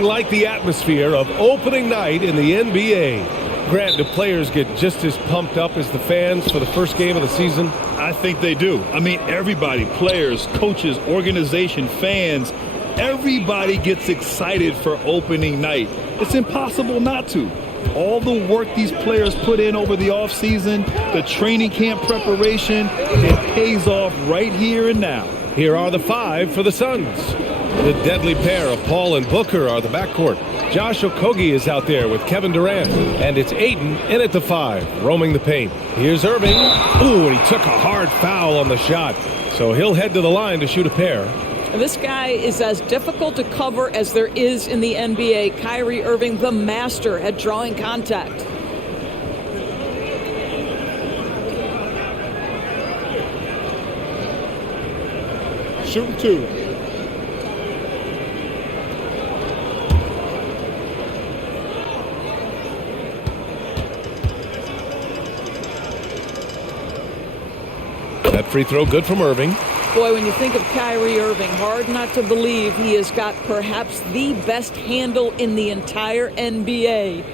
nothing like the atmosphere of opening night in the NBA. Grant, do players get just as pumped up as the fans for the first game of the season? I think they do. I mean, everybody, players, coaches, organization, fans, everybody gets excited for opening night. It's impossible not to. All the work these players put in over the offseason, the training camp preparation, it pays off right here and now. Here are the five for the Suns. The deadly pair of Paul and Booker are the backcourt. Josh Okogie is out there with Kevin Durant. And it's Ayton in at the 5, roaming the paint. Here's Irving. Ooh, and he took a hard foul on the shot. So he'll head to the line to shoot a pair. This guy is as difficult to cover as there is in the NBA. Kyrie Irving, the master at drawing contact. Shooting 2. That free throw good from Irving. Boy, when you think of Kyrie Irving, hard not to believe he has got perhaps the best handle in the entire NBA.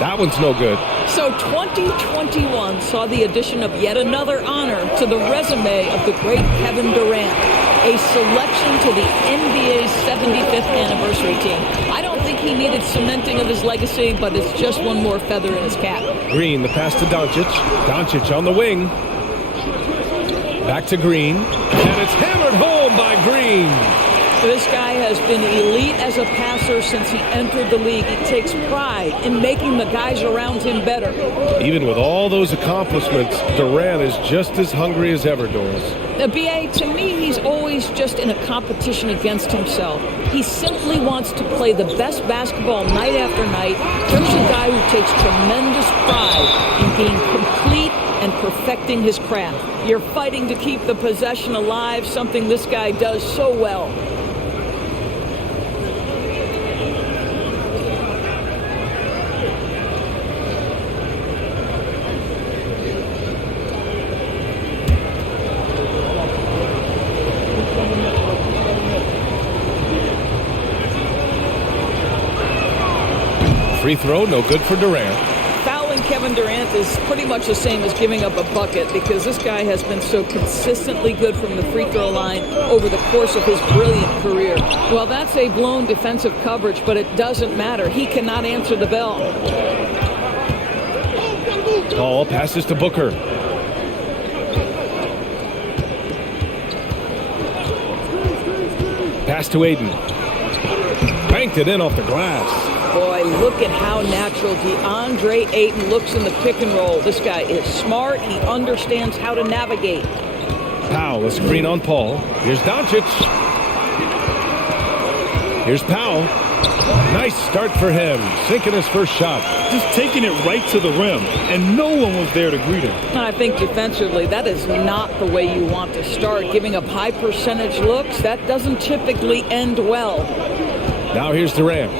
That one's no good. So 2021 saw the addition of yet another honor to the resume of the great Kevin Durant, a selection to the NBA's 75th anniversary team. I don't think he needed cementing of his legacy, but it's just one more feather in his cap. Green, the pass to Doncic. Doncic on the wing. Back to Green. And it's hammered home by Green. This guy has been elite as a passer since he entered the league. He takes pride in making the guys around him better. Even with all those accomplishments, Durant is just as hungry as ever, Doris. B.A., to me, he's always just in a competition against himself. He simply wants to play the best basketball night after night. Here's a guy who takes tremendous pride in being complete and perfecting his craft. You're fighting to keep the possession alive, something this guy does so well. Free throw, no good for Durant. Fouling Kevin Durant is pretty much the same as giving up a bucket because this guy has been so consistently good from the free throw line over the course of his brilliant career. Well, that's a blown defensive coverage, but it doesn't matter. He cannot answer the bell. Paul passes to Booker. Pass to Ayton. Banked it in off the glass. Boy, look at how natural DeAndre Ayton looks in the pick and roll. This guy is smart. He understands how to navigate. Powell with screen on Paul. Here's Doncic. Here's Powell. Nice start for him. Sinking his first shot. Just taking it right to the rim, and no one was there to greet him. And I think defensively, that is not the way you want to start. Giving up high percentage looks, that doesn't typically end well. Now here's Durant.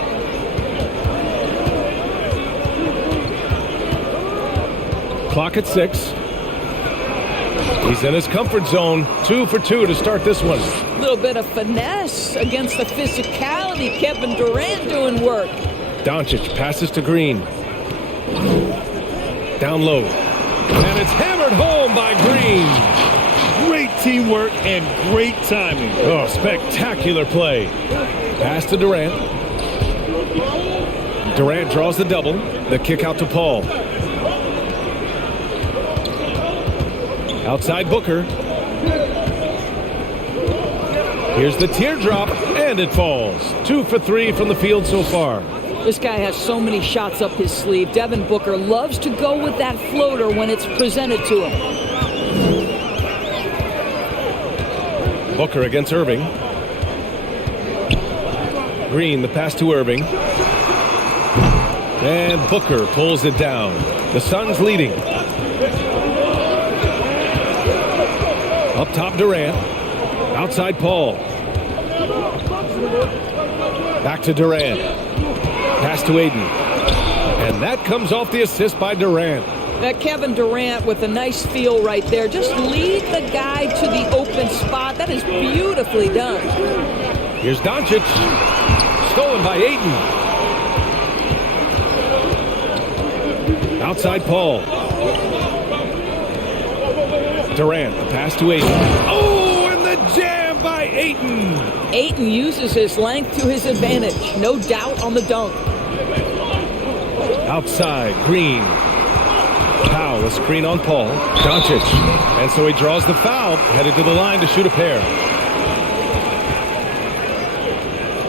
Clock at 6. He's in his comfort zone. 2 for 2 to start this one. A little bit of finesse against the physicality. Kevin Durant doing work. Doncic passes to Green. Down low. And it's hammered home by Green. Great teamwork and great timing. Oh, spectacular play. Pass to Durant. Durant draws the double. The kick out to Paul. Outside Booker. Here's the teardrop, and it falls. 2 for 3 from the field so far. This guy has so many shots up his sleeve. Devin Booker loves to go with that floater when it's presented to him. Booker against Irving. Green, the pass to Irving. And Booker pulls it down. The Suns leading. Up top, Durant. Outside, Paul. Back to Durant. Pass to Ayton. And that comes off the assist by Durant. Kevin Durant with a nice feel right there. Just lead the guy to the open spot. That is beautifully done. Here's Doncic. Stolen by Ayton. Outside Paul. Durant, the pass to Ayton. Oh, and the jam by Ayton. Ayton uses his length to his advantage. No doubt on the dunk. Outside, Green. Powell, a screen on Paul. Doncic. And so he draws the foul, headed to the line to shoot a pair.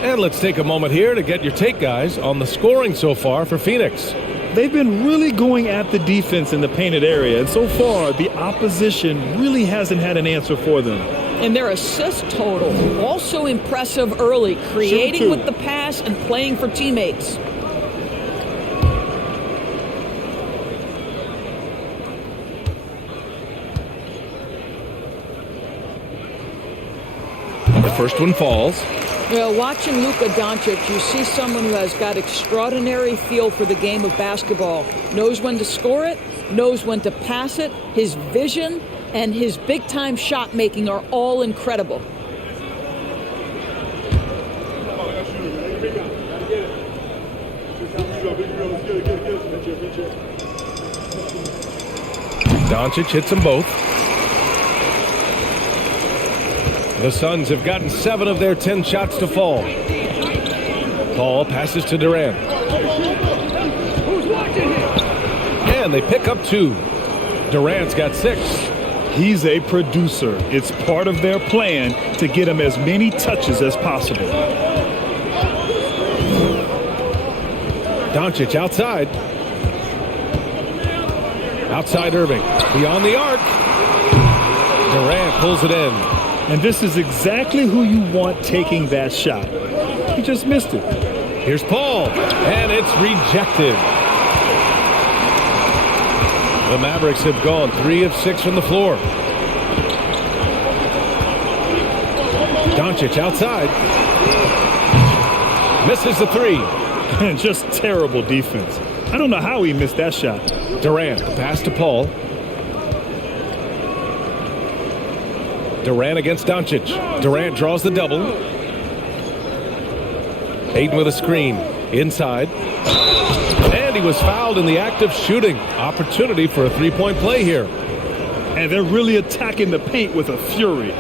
And let's take a moment here to get your take, guys, on the scoring so far for Phoenix. They've been really going at the defense in the painted area, and so far the opposition really hasn't had an answer for them. And their assist total, also impressive early, creating with the pass and playing for teammates. The first one falls. Well, watching Luka Doncic, you see someone who has got extraordinary feel for the game of basketball. Knows when to score it, knows when to pass it. His vision and his big-time shot making are all incredible. Doncic hits them both. The Suns have gotten 7 of their 10 shots to fall. Paul passes to Durant. And they pick up 2. Durant's got 6. He's a producer. It's part of their plan to get him as many touches as possible. Doncic outside. Outside Irving. Beyond the arc. Durant pulls it in. And this is exactly who you want taking that shot. He just missed it. Here's Paul. And it's rejected. The Mavericks have gone 3 of 6 from the floor. Doncic outside. Misses the 3. And just terrible defense. I don't know how he missed that shot. Durant, the pass to Paul. Durant against Doncic. Durant draws the double. Ayton with a screen. Inside. And he was fouled in the act of shooting. Opportunity for a three-point play here. And they're really attacking the paint with a fury.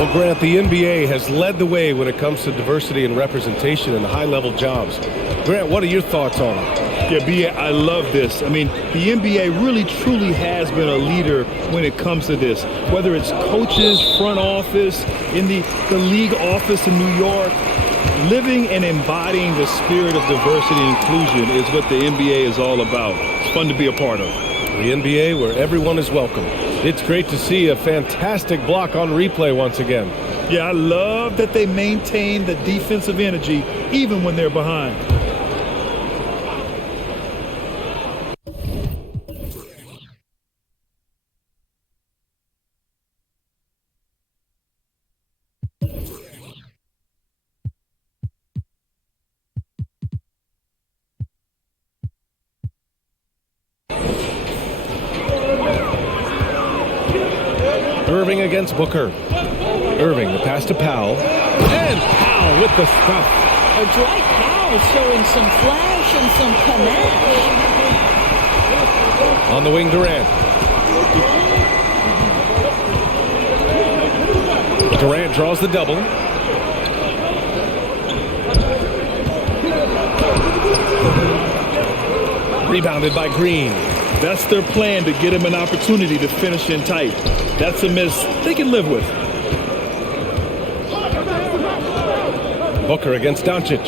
Well, Grant, the NBA has led the way when it comes to diversity and representation in the high-level jobs. Grant, what are your thoughts on it? Yeah, B.A., I love this. I mean, the NBA really, truly has been a leader when it comes to this. Whether it's coaches, front office, in the league office in New York, living and embodying the spirit of diversity and inclusion is what the NBA is all about. It's fun to be a part of. The NBA where everyone is welcome. It's great to see a fantastic block on replay once again. Yeah, I love that they maintain the defensive energy even when they're behind. Irving against Booker. Irving, the pass to Powell. And Powell with the stuff. A Dwight Powell showing some flash and some panache. On the wing, Durant. Durant draws the double. Rebounded by Green. That's their plan, to get him an opportunity to finish in tight. That's a miss they can live with. Booker against Doncic.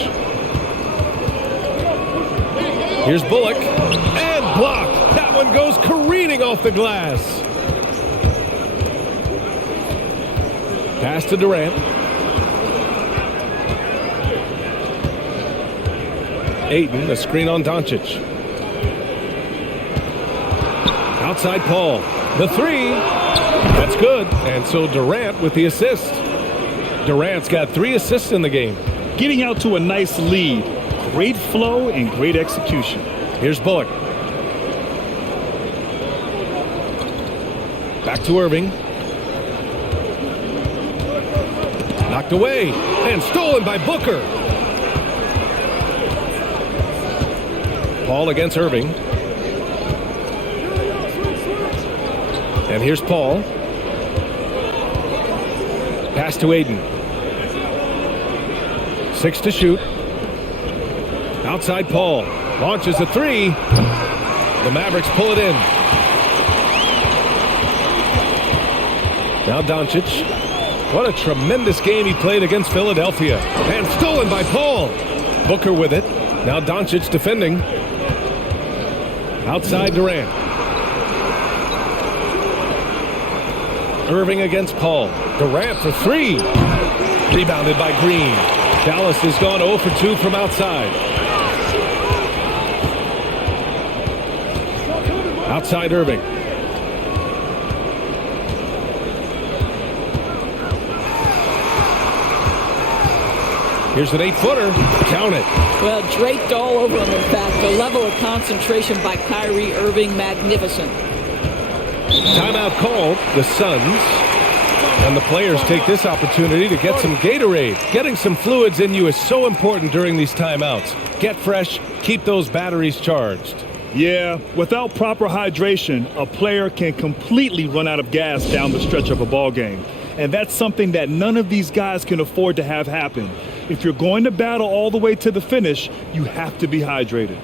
Here's Bullock. And blocked. That one goes careening off the glass. Pass to Durant. Ayton, a screen on Doncic. Outside Paul. The three. That's good. And so Durant with the assist. Durant's got 3 assists in the game. Getting out to a nice lead. Great flow and great execution. Here's Bullock. Back to Irving. Knocked away and stolen by Booker. Paul against Irving. And here's Paul. Pass to Ayton. 6 to shoot. Outside Paul. Launches a 3. The Mavericks pull it in. Now Doncic. What a tremendous game he played against Philadelphia. And stolen by Paul. Booker with it. Now Doncic defending. Outside Durant. Irving against Paul. Durant for 3. Rebounded by Green. Dallas has gone 0 for 2 from outside. Outside Irving. Here's an 8-footer. Count it. Well, draped all over him, in fact. The level of concentration by Kyrie Irving, magnificent. Timeout called. The Suns. And the players take this opportunity to get some Gatorade. Getting some fluids in you is so important during these timeouts. Get fresh. Keep those batteries charged. Yeah, without proper hydration, a player can completely run out of gas down the stretch of a ball game. And that's something that none of these guys can afford to have happen. If you're going to battle all the way to the finish, you have to be hydrated.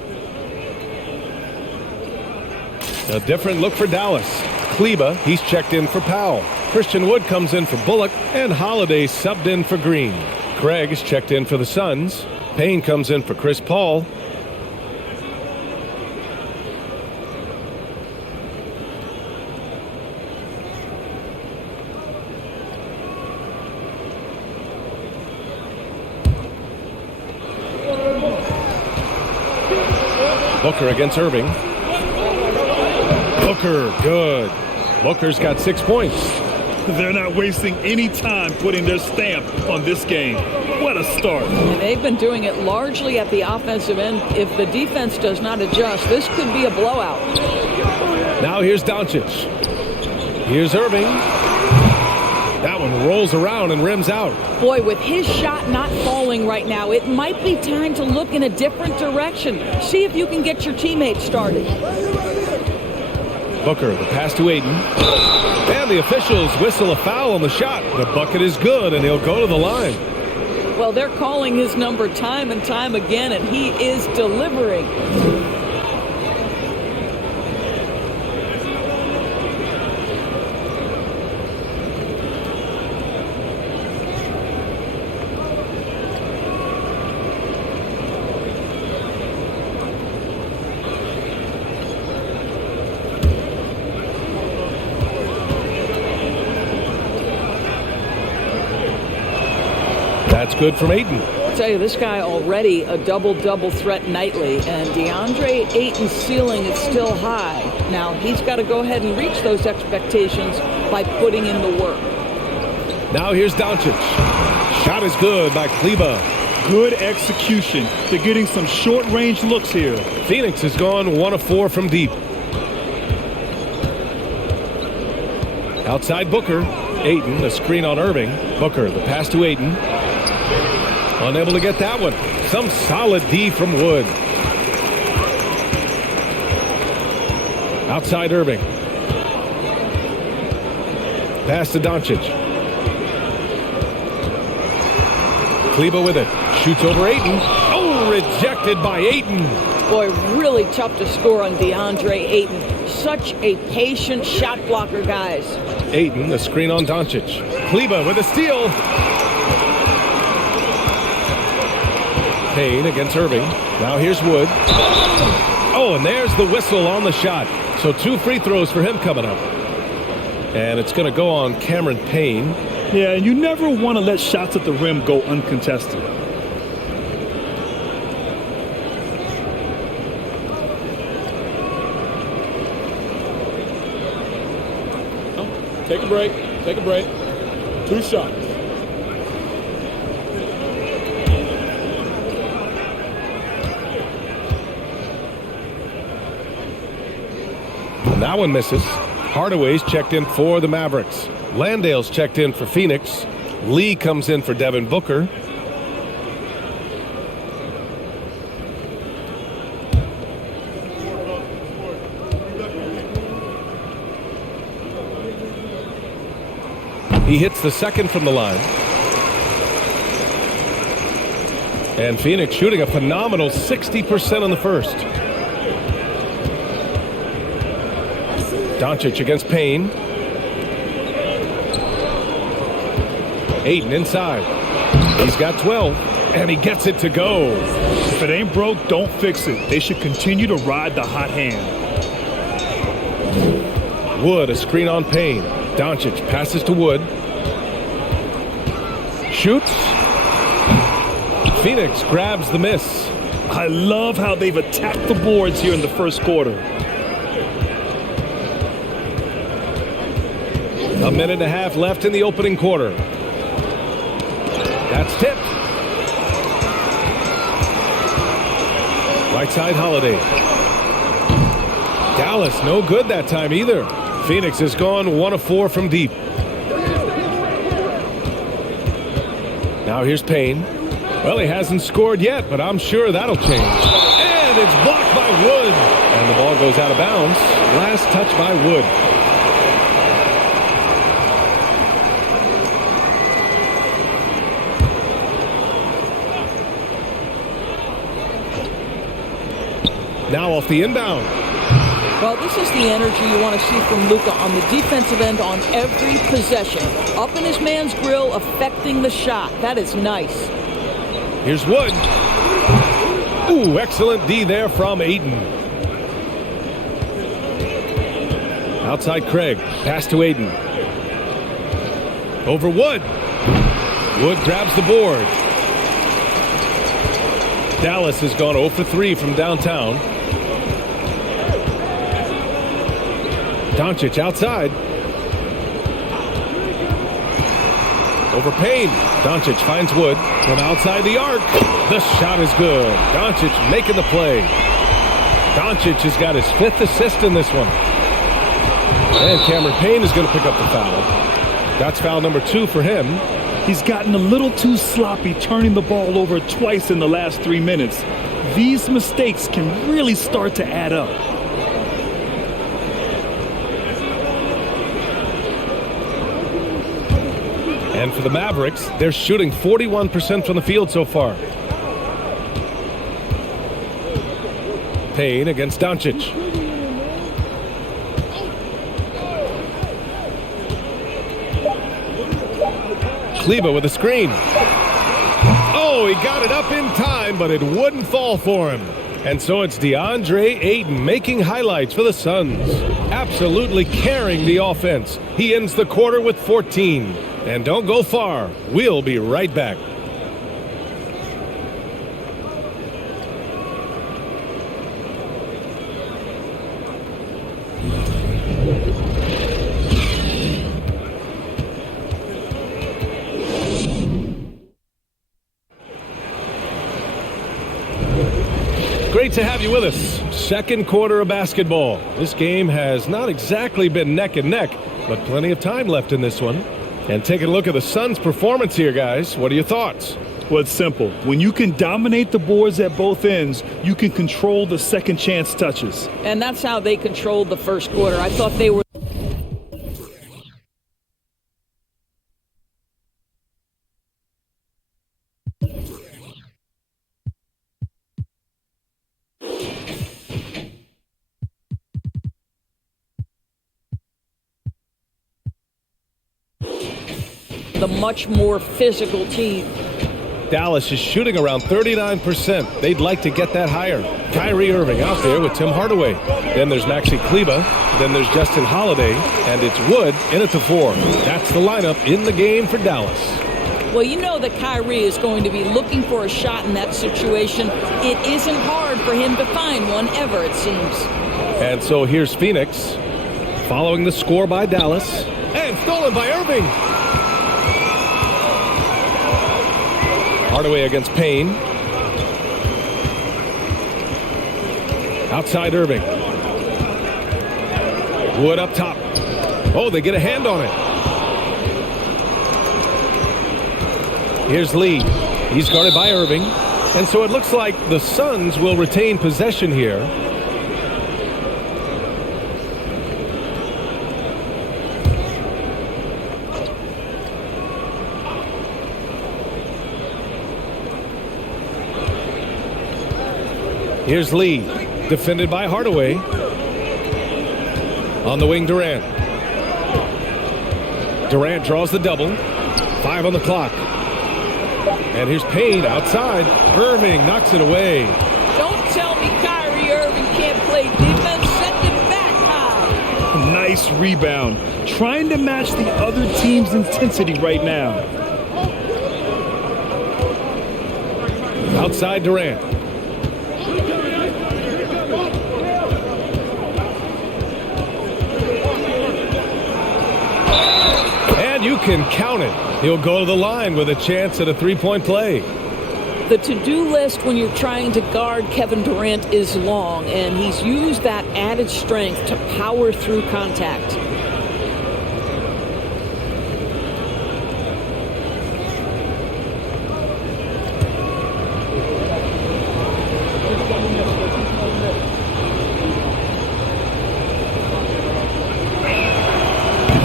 A different look for Dallas. Kleba, he's checked in for Powell. Christian Wood comes in for Bullock, and Holiday subbed in for Green. Craig is checked in for the Suns. Payne comes in for Chris Paul. Booker against Irving. Booker, good. Booker's got 6 points. They're not wasting any time putting their stamp on this game. What a start. And they've been doing it largely at the offensive end. If the defense does not adjust, this could be a blowout. Now here's Doncic. Here's Irving. That one rolls around and rims out. Boy, with his shot not falling right now, it might be time to look in a different direction. See if you can get your teammates started. Booker, the pass to Ayton. And the officials whistle a foul on the shot. The bucket is good, and he'll go to the line. Well, they're calling his number time and time again, and he is delivering. That's good from Ayton. I'll tell you, this guy already a double-double threat nightly, and DeAndre Ayton's ceiling is still high. Now, he's got to go ahead and reach those expectations by putting in the work. Now here's Doncic. Shot is good by Kleba. Good execution. They're getting some short-range looks here. Phoenix has gone 1 of 4 from deep. Outside Booker. Ayton, a screen on Irving. Booker, the pass to Ayton. Unable to get that one. Some solid D from Wood. Outside Irving. Pass to Doncic. Kleba with it. Shoots over Ayton. Oh, rejected by Ayton. Boy, really tough to score on DeAndre Ayton. Such a patient shot blocker, guys. Ayton, the screen on Doncic. Kleba with a steal. Payne against Irving. Now here's Wood. Oh, Oh, and there's the whistle on the shot. So 2 free throws for him coming up. And it's going to go on Cameron Payne. Yeah, and you never want to let shots at the rim go uncontested. Take a break. Take a break. 2 shots. And that one misses. Hardaway's checked in for the Mavericks. Landale's checked in for Phoenix. Lee comes in for Devin Booker. He hits the second from the line. And Phoenix shooting a phenomenal 60% on the first. Doncic against Payne. Ayton inside. He's got 12, and he gets it to go. If it ain't broke, don't fix it. They should continue to ride the hot hand. Wood, a screen on Payne. Doncic passes to Wood. Shoots. Phoenix grabs the miss. I love how they've attacked the boards here in the first quarter. A minute and a half left in the opening quarter. That's tipped. Right side Holiday. Dallas no good that time either. Phoenix has gone 1 of 4 from deep. Now here's Payne. Well, he hasn't scored yet, but I'm sure that'll change. And it's blocked by Wood. And the ball goes out of bounds. Last touch by Wood. Now off the inbound. Well, this is the energy you want to see from Luka on the defensive end on every possession. Up in his man's grill, affecting the shot. That is nice. Here's Wood. Ooh, excellent D there from Ayton. Outside Craig. Pass to Ayton. Over Wood. Wood grabs the board. Dallas has gone 0 for 3 from downtown. Doncic outside. Over Payne. Doncic finds Wood from outside the arc. The shot is good. Doncic making the play. Doncic has got his 5th assist in this one. And Cameron Payne is going to pick up the foul. That's foul number 2 for him. He's gotten a little too sloppy turning the ball over twice in the last 3 minutes. These mistakes can really start to add up. And for the Mavericks, they're shooting 41% from the field so far. Payne against Doncic. Kleber with a screen. Oh, he got it up in time, but it wouldn't fall for him. And so it's DeAndre Ayton making highlights for the Suns. Absolutely carrying the offense. He ends the quarter with 14. And don't go far. We'll be right back. Great to have you with us. Second quarter of basketball. This game has not exactly been neck and neck, but plenty of time left in this one. And taking a look at the Suns' performance here, guys. What are your thoughts? Well, it's simple. When you can dominate the boards at both ends, you can control the second chance touches. And that's how they controlled the first quarter. I thought they were the much more physical team. Dallas is shooting around 39%. They'd like to get that higher. Kyrie Irving out there with Tim Hardaway. Then there's Maxi Kleber. Then there's Justin Holiday. And it's Wood in at the 4. That's the lineup in the game for Dallas. Well, you know that Kyrie is going to be looking for a shot in that situation. It isn't hard for him to find one ever, it seems. And so here's Phoenix following the score by Dallas. And stolen by Irving. Hardaway against Payne. Outside Irving. Wood up top. Oh, they get a hand on it. Here's Lee. He's guarded by Irving. And so it looks like the Suns will retain possession here. Here's Lee, defended by Hardaway. On the wing, Durant. Durant draws the double. 5 on the clock. And here's Payne outside. Irving knocks it away. Don't tell me Kyrie Irving can't play defense. Send him back high. Nice rebound. Trying to match the other team's intensity right now. Outside Durant. And you can count it. He'll go to the line with a chance at a three-point play. The to-do list when you're trying to guard Kevin Durant is long, and he's used that added strength to power through contact.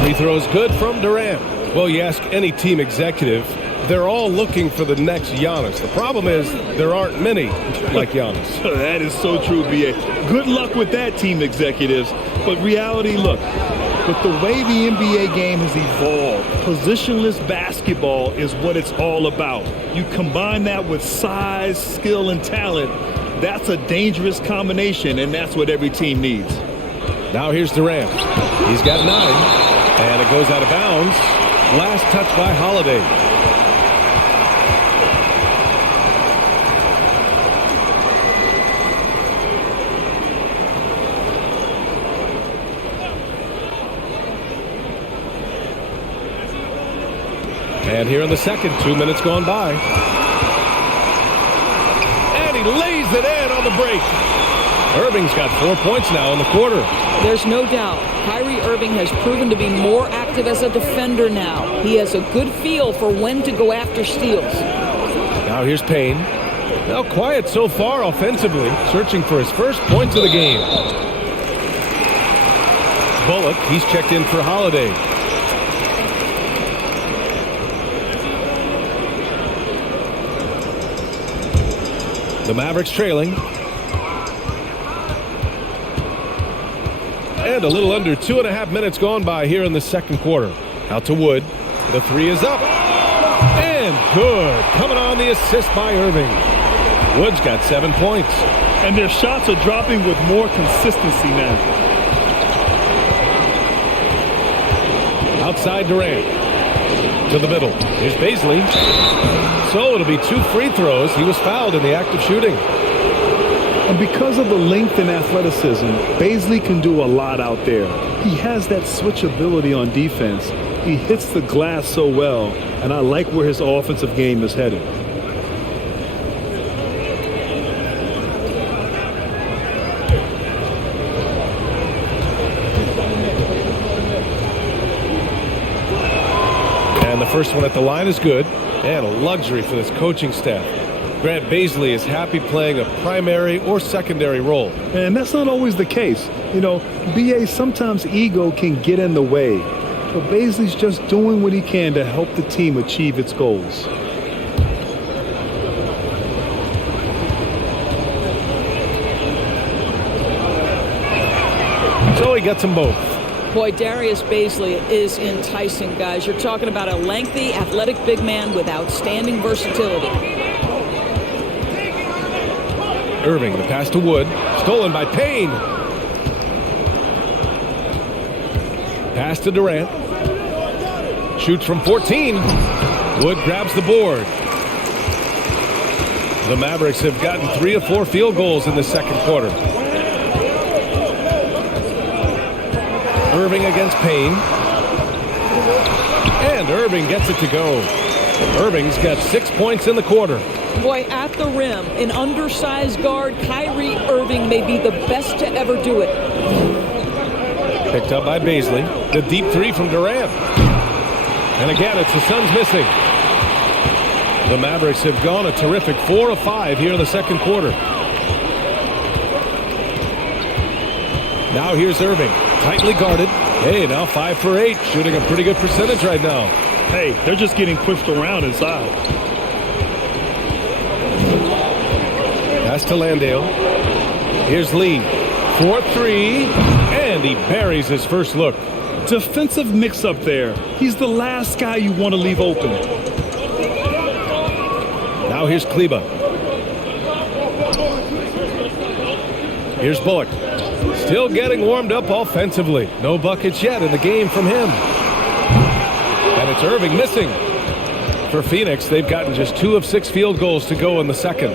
Free throw is good from Durant. Well, you ask any team executive, they're all looking for the next Giannis. The problem is there aren't many like Giannis. That is so true, B.A. Good luck with that, team executives. But reality, look, with the way the NBA game has evolved, positionless basketball is what it's all about. You combine that with size, skill, and talent, that's a dangerous combination, and that's what every team needs. Now here's Durant. He's got 9. And it goes out of bounds. Last touch by Holiday. And here in the second, 2 minutes gone by. And he lays it in on the break. Irving's got 4 points now in the quarter. There's no doubt. Kyrie Irving has proven to be more active as a defender now. He has a good feel for when to go after steals. Now here's Payne. Now quiet so far offensively, searching for his first points of the game. Bullock, he's checked in for Holiday. The Mavericks trailing. And a little under 2.5 minutes gone by here in the second quarter. Out to Wood. The 3 is up. And good. Coming on the assist by Irving. Wood's got 7 points. And their shots are dropping with more consistency now. Outside Durant. To the middle. Here's Bazley. So it'll be 2 free throws. He was fouled in the act of shooting. And because of the length and athleticism, Bazley can do a lot out there. He has that switchability on defense. He hits the glass so well, and I like where his offensive game is headed. And the first one at the line is good. And a luxury for this coaching staff. Grant Bazley is happy playing a primary or secondary role. And that's not always the case. You know, B.A., sometimes ego can get in the way. But Bazley's just doing what he can to help the team achieve its goals. So he gets them both. Boy, Darius Bazley is enticing, guys. You're talking about a lengthy, athletic big man with outstanding versatility. Irving, the pass to Wood. Stolen by Payne. Pass to Durant. Shoots from 14. Wood grabs the board. The Mavericks have gotten 3 of 4 field goals in the second quarter. Irving against Payne. And Irving gets it to go. Irving's got 6 points in the quarter. Boy, at the rim, an undersized guard, Kyrie Irving may be the best to ever do it. Picked up by Bazley. The deep 3 from Durant. And again, it's the Suns missing. The Mavericks have gone a terrific 4 of 5 here in the second quarter. Now here's Irving. Tightly guarded. Hey, now 5 for 8. Shooting a pretty good percentage right now. Hey, they're just getting pushed around inside. Pass to Landale. Here's Lee. 4-3. And he buries his first look. Defensive mix-up there. He's the last guy you want to leave open. Now here's Kleba. Here's Bullock. Still getting warmed up offensively. No buckets yet in the game from him. And it's Irving missing. For Phoenix, they've gotten just 2 of 6 field goals to go in the second.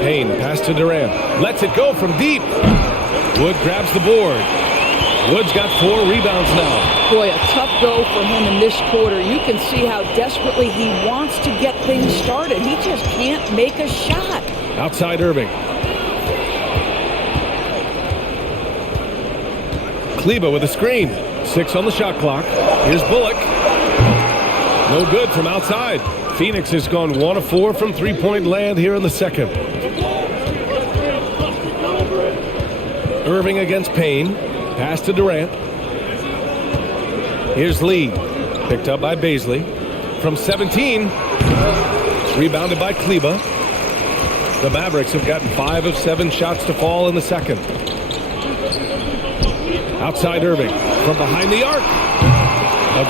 Payne, pass to Durant. Lets it go from deep. Wood grabs the board. Wood's got 4 rebounds now. Boy, a tough go for him in this quarter. You can see how desperately he wants to get things started. He just can't make a shot. Outside Irving. Kleba with a screen. 6 on the shot clock. Here's Bullock. No good from outside. Phoenix has gone 1 of 4 from three-point land here in the second. Irving against Payne. Pass to Durant. Here's Lee. Picked up by Bazley. From 17. Rebounded by Kleba. The Mavericks have gotten 5 of 7 shots to fall in the second. Outside Irving. From behind the arc.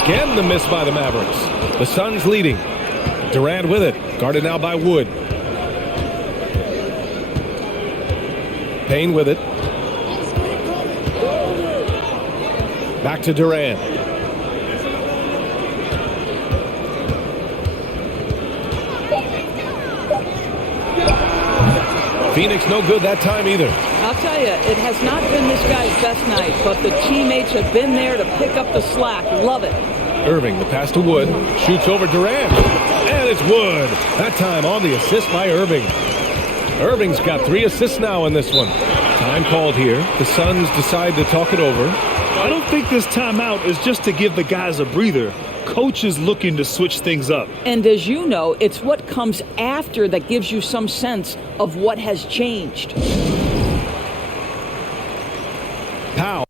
Again the miss by the Mavericks. The Suns leading. Durant with it. Guarded now by Wood. Payne with it. Back to Durant. Phoenix no good that time either. I'll tell you, it has not been this guy's best night, but the teammates have been there to pick up the slack. Love it. Irving, the pass to Wood. Shoots over Durant. And it's Wood. That time on the assist by Irving. Irving's got 3 assists now in this one. Time called here. The Suns decide to talk it over. I don't think this timeout is just to give the guys a breather. Coach is looking to switch things up. And as you know, it's what comes after that gives you some sense of what has changed. Powell.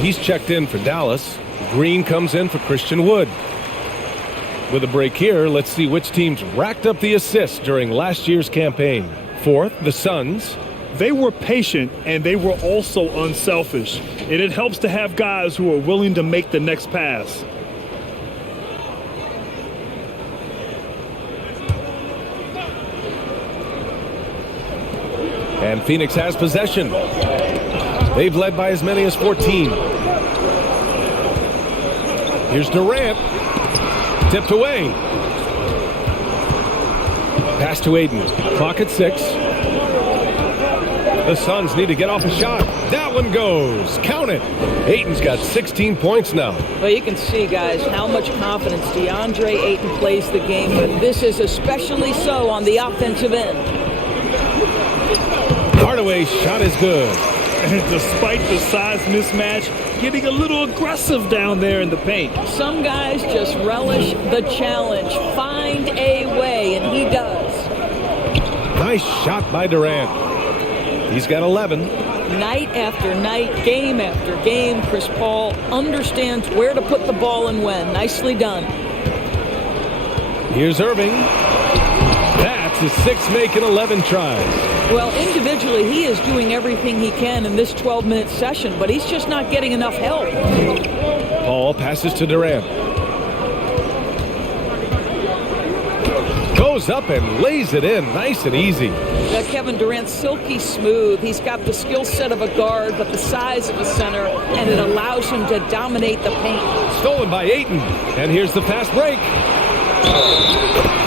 He's checked in for Dallas. Green comes in for Christian Wood. With a break here, let's see which teams racked up the assists during last year's campaign. Fourth, the Suns. They were patient and they were also unselfish. And it helps to have guys who are willing to make the next pass. And Phoenix has possession. They've led by as many as 14. Here's Durant. Tipped away. Pass to Aiden. Clock at 6. The Suns need to get off a shot. That one goes. Count it. Aiton's got 16 points now. Well, you can see, guys, how much confidence DeAndre Ayton plays the game with. This is especially so on the offensive end. Hardaway's shot is good. And despite the size mismatch, getting a little aggressive down there in the paint. Some guys just relish the challenge. Find a way, and he does. Nice shot by Durant. He's got 11. Night after night, game after game, Chris Paul understands where to put the ball and when. Nicely done. Here's Irving. That's his 6th make in 11 tries. Well, individually, he is doing everything he can in this 12-minute session, but he's just not getting enough help. Paul passes to Durant. Goes up and lays it in nice and easy. Kevin Durant, silky smooth. He's got the skill set of a guard, but the size of a center, and it allows him to dominate the paint. Stolen by Ayton. And here's the fast break.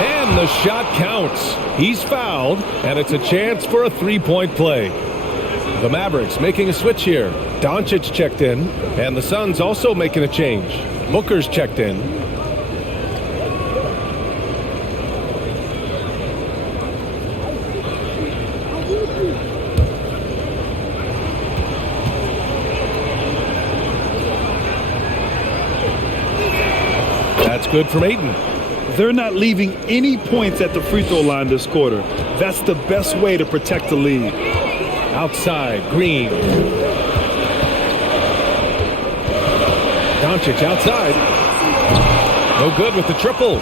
And the shot counts. He's fouled, and it's a chance for a 3-point play. The Mavericks making a switch here. Doncic checked in, and the Suns also making a change. Booker's checked in. That's good from Ayton. They're not leaving any points at the free throw line this quarter. That's the best way to protect the lead. Outside, Green. Doncic outside. No good with the triple.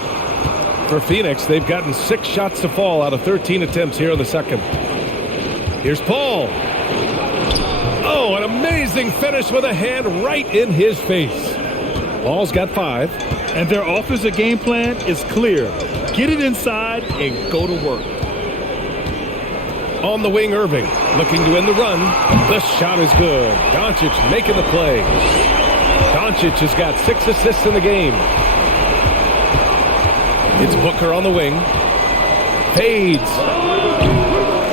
For Phoenix, they've gotten 6 shots to fall out of 13 attempts here in the second. Here's Paul. Oh, an amazing finish with a hand right in his face. Paul's got 5. And their offensive game plan is clear. Get it inside and go to work. On the wing, Irving looking to end the run. The shot is good. Doncic making the play. Doncic has got 6 assists in the game. It's Booker on the wing. Fades.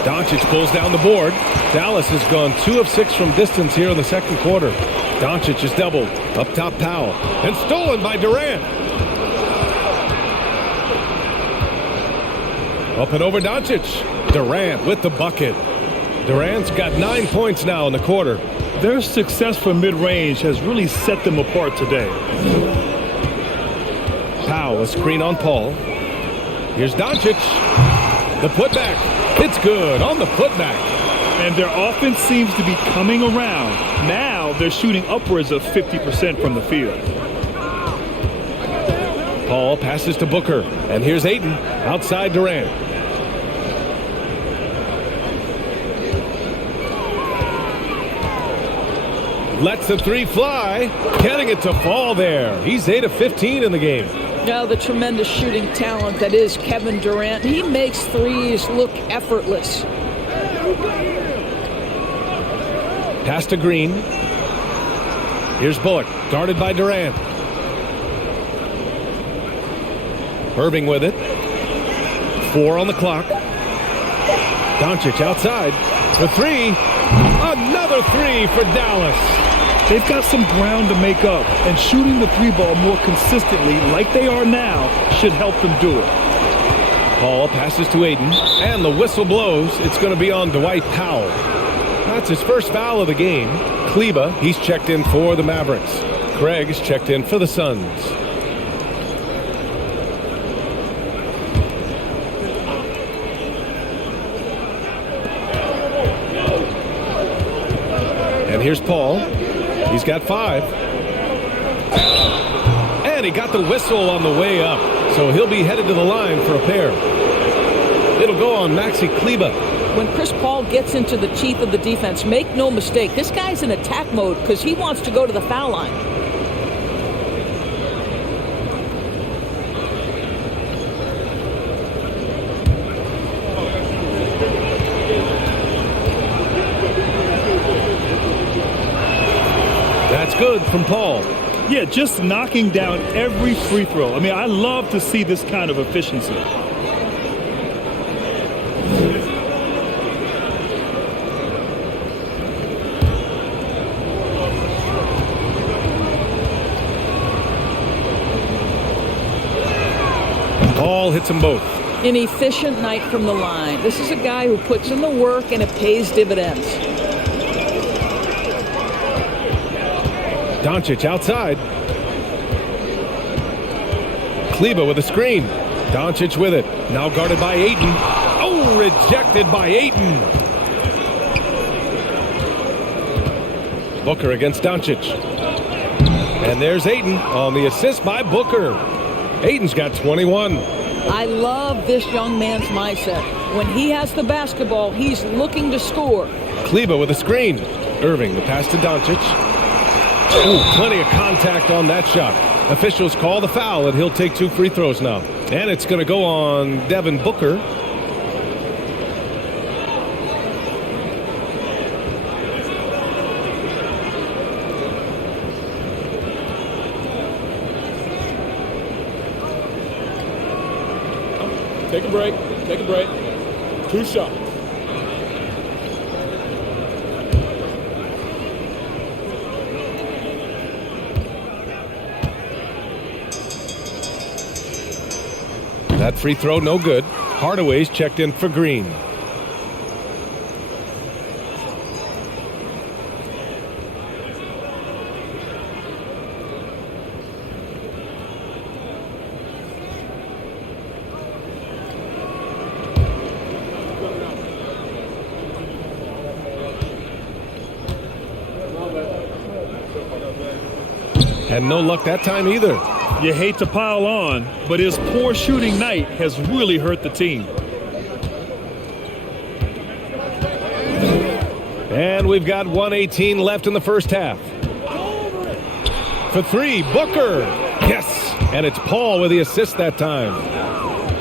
Doncic pulls down the board. Dallas has gone 2 of 6 from distance here in the second quarter. Doncic is doubled. Up top, Powell. And stolen by Durant. Up and over Doncic. Durant with the bucket. Durant's got 9 points now in the quarter. Their success from mid-range has really set them apart today. Powell, a screen on Paul. Here's Doncic. The putback. It's good on the putback. And their offense seems to be coming around. Now they're shooting upwards of 50% from the field. Paul passes to Booker. And here's Ayton outside Durant. Lets the 3 fly. Getting it to fall there. He's 8 of 15 in the game. Now the tremendous shooting talent that is Kevin Durant. He makes threes look effortless. Pass to Green. Here's Bullock, guarded by Durant. Irving with it. 4 on the clock. Doncic outside. The 3. Another 3 for Dallas. They've got some ground to make up, and shooting the 3 ball more consistently like they are now should help them do it. Paul passes to Ayton, and the whistle blows. It's going to be on Dwight Powell. That's his first foul of the game. Kleba, he's checked in for the Mavericks. Craig's checked in for the Suns. And here's Paul. He's got 5. And he got the whistle on the way up. So he'll be headed to the line for a pair. It'll go on Maxi Kleba. When Chris Paul gets into the teeth of the defense, make no mistake, this guy's in attack mode because he wants to go to the foul line. That's good from Paul. Yeah, just knocking down every free throw. I mean, I love to see this kind of efficiency. Paul hits them both. An efficient night from the line. This is a guy who puts in the work and it pays dividends. Doncic outside. Kleba with a screen. Doncic with it. Now guarded by Ayton. Oh, rejected by Ayton. Booker against Doncic. And there's Ayton on the assist by Booker. Ayton's got 21. I love this young man's mindset. When he has the basketball, he's looking to score. Kleber with a screen. Irving, the pass to Doncic. Ooh, plenty of contact on that shot. Officials call the foul, and he'll take 2 free throws now. And it's going to go on Devin Booker. Take a break. Take a break. 2 shots. That free throw no good. Hardaway's checked in for Green. And no luck that time either. You hate to pile on, but his poor shooting night has really hurt the team. And we've got 1:18 left in the first half. For 3, Booker. Yes. And it's Paul with the assist that time.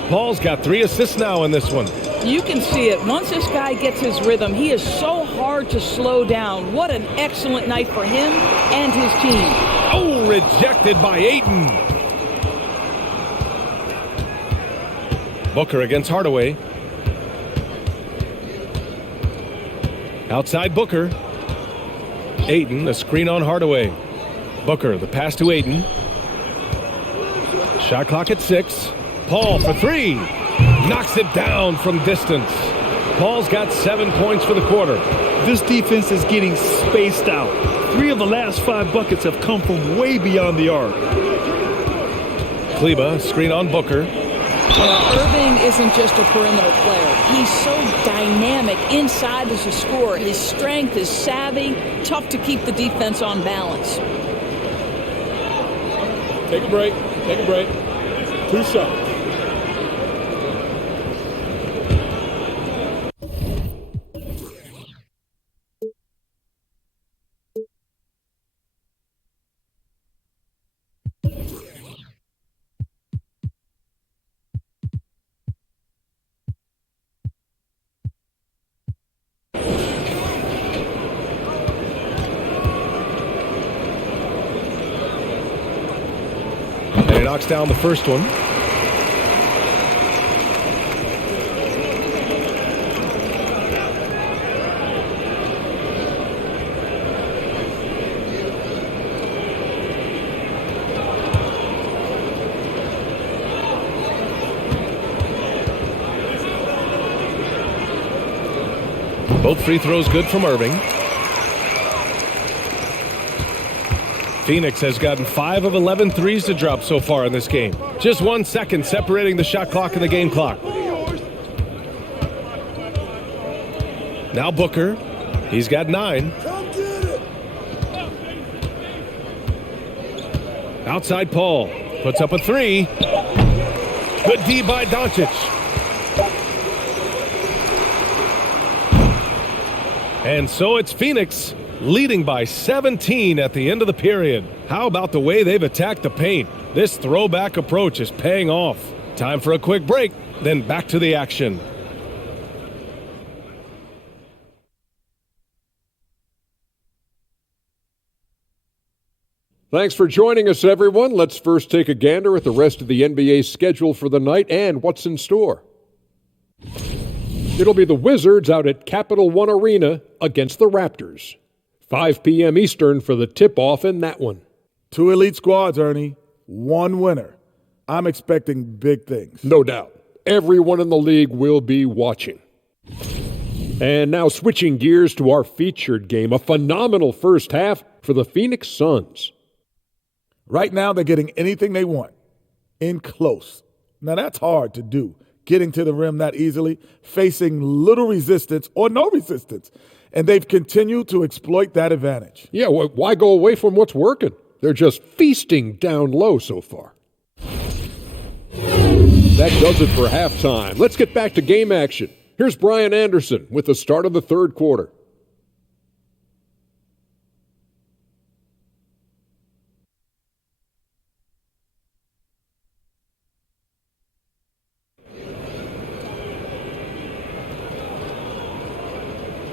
Paul's got 3 assists now in this one. You can see it. Once this guy gets his rhythm, he is so hard to slow down. What an excellent night for him and his team. Oh, rejected by Ayton. Booker against Hardaway. Outside Booker. Ayton, a screen on Hardaway. Booker, the pass to Ayton. Shot clock at 6. Paul for 3. Knocks it down from distance. Paul's got 7 points for the quarter. This defense is getting spaced out. 3 of the last 5 buckets have come from way beyond the arc. Kleber, screen on Booker. Irving isn't just a perimeter player. He's so dynamic inside as a scorer. His strength is savvy, tough to keep the defense on balance. Take a break. Take a break. 2 shots. And he knocks down the first one. Both free throws good from Irving. Phoenix has gotten 5 of 11 threes to drop so far in this game. Just 1 second separating the shot clock and the game clock. Now Booker. He's got 9. Outside Paul. Puts up a 3. Good D by Doncic. And so it's Phoenix leading by 17 at the end of the period. How about the way they've attacked the paint? This throwback approach is paying off. Time for a quick break, then back to the action. Thanks for joining us, everyone. Let's first take a gander at the rest of the NBA schedule for the night and what's in store. It'll be the Wizards out at Capital One Arena against the Raptors. 5 p.m. Eastern for the tip-off in that one. 2 elite squads, Ernie. 1 winner. I'm expecting big things. No doubt. Everyone in the league will be watching. And now switching gears to our featured game, a phenomenal first half for the Phoenix Suns. Right now, they're getting anything they want in close. Now, that's hard to do, getting to the rim that easily, facing little resistance or no resistance. and they've continued to exploit that advantage. Yeah, why go away from what's working? They're just feasting down low so far. That does it for halftime. Let's get back to game action. Here's Brian Anderson with the start of the third quarter.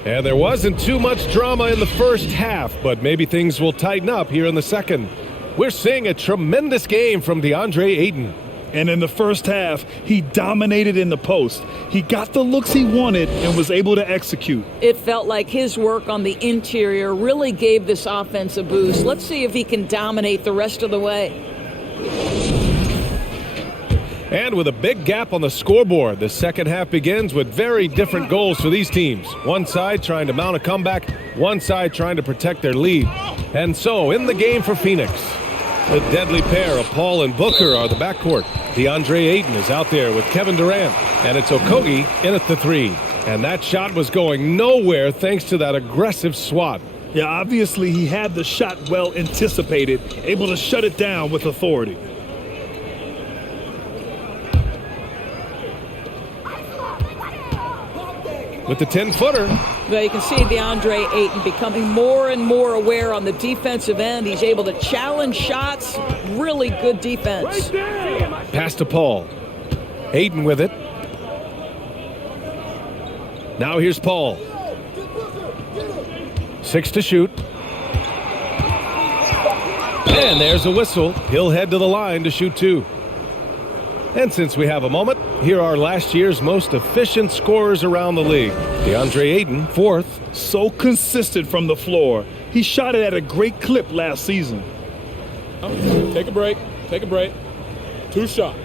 And there wasn't too much drama in the first half, but maybe things will tighten up here in the second. We're seeing a tremendous game from DeAndre Ayton. And in the first half, he dominated in the post. He got the looks he wanted and was able to execute. It felt like his work on the interior really gave this offense a boost. Let's see if he can dominate the rest of the way. And with a big gap on the scoreboard, the second half begins with very different goals for these teams. One side trying to mount a comeback, one side trying to protect their lead. And so, in the game for Phoenix, the deadly pair of Paul and Booker are the backcourt. DeAndre Ayton is out there with Kevin Durant, and it's Okogie in at the three. And that shot was going nowhere thanks to that aggressive swat. Yeah, obviously he had the shot well anticipated, able to shut it down with authority. With the 10-footer. Well, you can see DeAndre Ayton becoming more and more aware on the defensive end. He's able to challenge shots. Really good defense. Pass to Paul. Ayton with it. Now here's Paul. 6 to shoot. And there's a whistle. He'll head to the line to shoot 2. And since we have a moment, here are last year's most efficient scorers around the league. DeAndre Ayton, 4th. So consistent from the floor. He shot it at a great clip last season. Take a break. Take a break. 2 shots.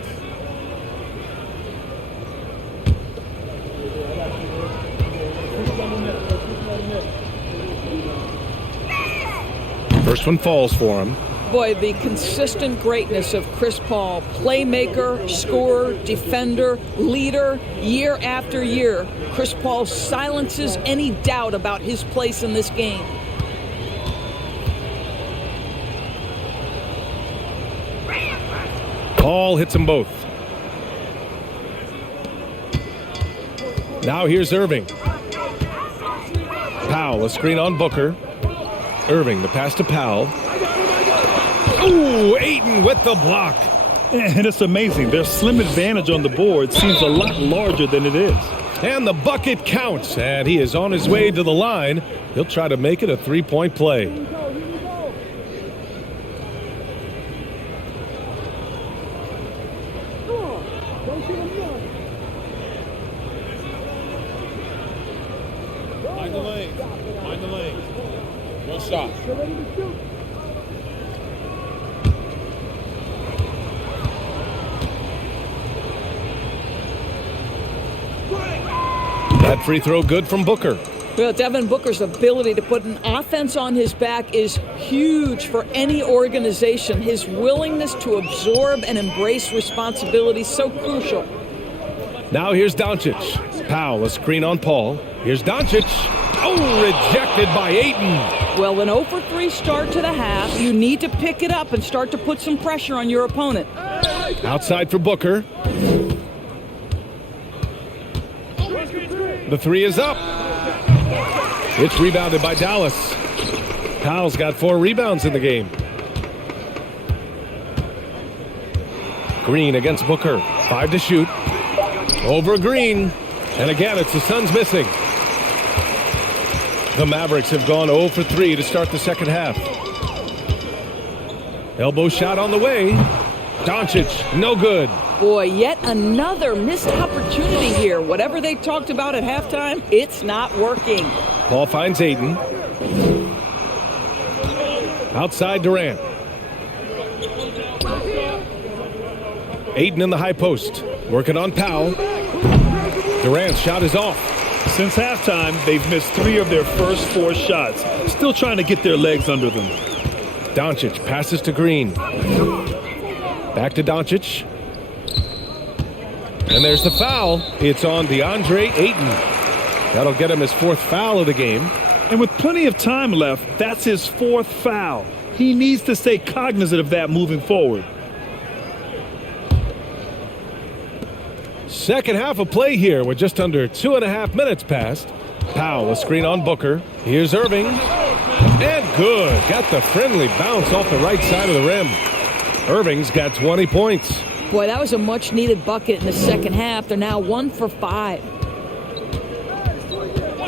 First one falls for him. Boy, the consistent greatness of Chris Paul, playmaker, scorer, defender, leader, year after year. Chris Paul silences any doubt about his place in this game. Paul hits them both. Now here's Irving. Powell, a screen on Booker. Irving, the pass to Powell. Ooh, Ayton with the block. And it's amazing. Their slim advantage on the board seems a lot larger than it is. And the bucket counts, and he is on his way to the line. He'll try to make it a three-point play. Find the lane. Find the lane. One shot. That free throw good from Booker. Well, Devin Booker's ability to put an offense on his back is huge for any organization. His willingness to absorb and embrace responsibility is so crucial. Now here's Doncic. Powell, a screen on Paul. Here's Doncic. Oh, rejected by Ayton. Well, an 0-for-3 start to the half. You need to pick it up and start to put some pressure on your opponent. Outside for Booker. The three is up. It's rebounded by Dallas. Powell's got 4 rebounds in the game. Green against Booker. 5 to shoot. Over Green. And again, it's the Suns missing. The Mavericks have gone 0 for 3 to start the second half. Elbow shot on the way. Doncic, no good. Boy, yet another missed opportunity here. Whatever they talked about at halftime, it's not working. Paul finds Ayton. Outside Durant. Ayton in the high post. Working on Powell. Durant's shot is off. Since halftime, they've missed 3 of their first 4 shots. Still trying to get their legs under them. Doncic passes to Green. Back to Doncic. And there's the foul. It's on DeAndre Ayton. That'll get him his 4th foul of the game. And with plenty of time left, that's his 4th foul. He needs to stay cognizant of that moving forward. Second half of play here with just under 2.5 minutes passed. Powell, a screen on Booker. Here's Irving. And good. Got the friendly bounce off the right side of the rim. Irving's got 20 points. Boy, that was a much-needed bucket in the second half. They're now 1 for 5.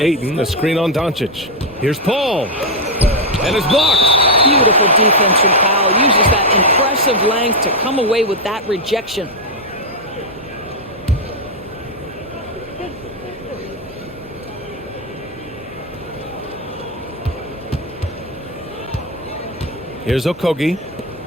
Ayton, a screen on Doncic. Here's Paul. And it's blocked. Beautiful defense from Powell. Uses that impressive length to come away with that rejection. Here's Okogie.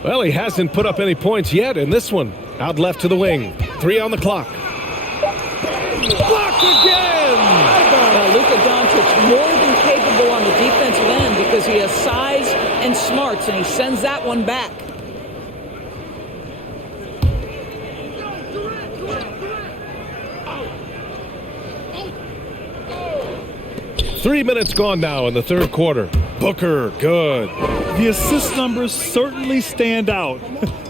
Well, he hasn't put up any points yet in this one. Out left to the wing. 3 on the clock. Blocked again! Luka Doncic more than capable on the defensive end because he has size and smarts, and he sends that one back. Three minutes gone now in the third quarter. Booker, good. The assist numbers certainly stand out.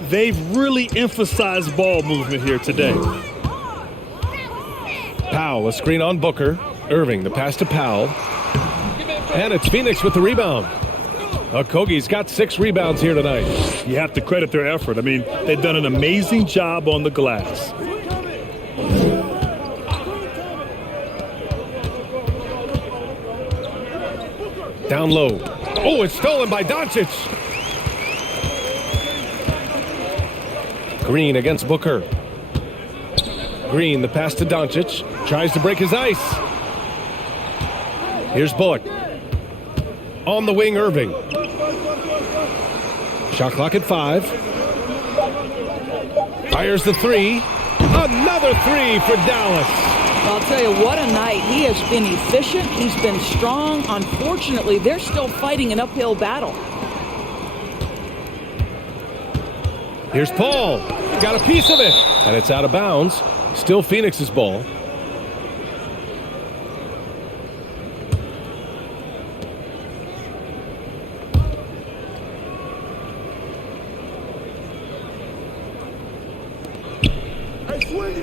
They've really emphasized ball movement here today. Powell, a screen on Booker. Irving, the pass to Powell. And it's Phoenix with the rebound. Okogie's got 6 rebounds here tonight. You have to credit their effort. I mean, they've done an amazing job on the glass. Down low. Oh, it's stolen by Doncic. Green against Booker. Green, the pass to Doncic. Tries to break his ice. Here's Bullock. On the wing, Irving. Shot clock at 5. Fires the 3. Another 3 for Dallas. I'll tell you, what a night. He has been efficient. He's been strong. Unfortunately, they're still fighting an uphill battle. Here's Paul. Got a piece of it. And it's out of bounds. Still Phoenix's ball.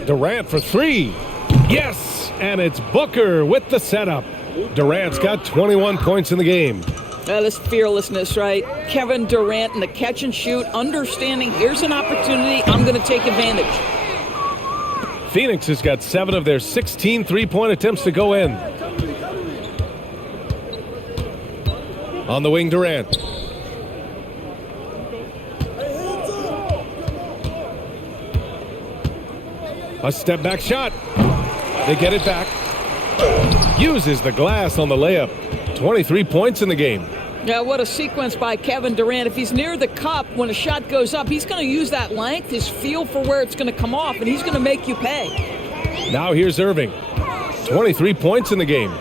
Durant for 3. Yes, and it's Booker with the setup. Durant's got 21 points in the game. This fearlessness, right? Kevin Durant in the catch and shoot, understanding here's an opportunity, I'm going to take advantage. Phoenix has got 7 of their 16 three-point attempts to go in. On the wing, Durant. A step-back shot. They get it back. Uses the glass on the layup. 23 points in the game. Yeah, what a sequence by Kevin Durant. If he's near the cup when a shot goes up, he's going to use that length, his feel for where it's going to come off, and he's going to make you pay. Now here's Irving. 23 points in the game.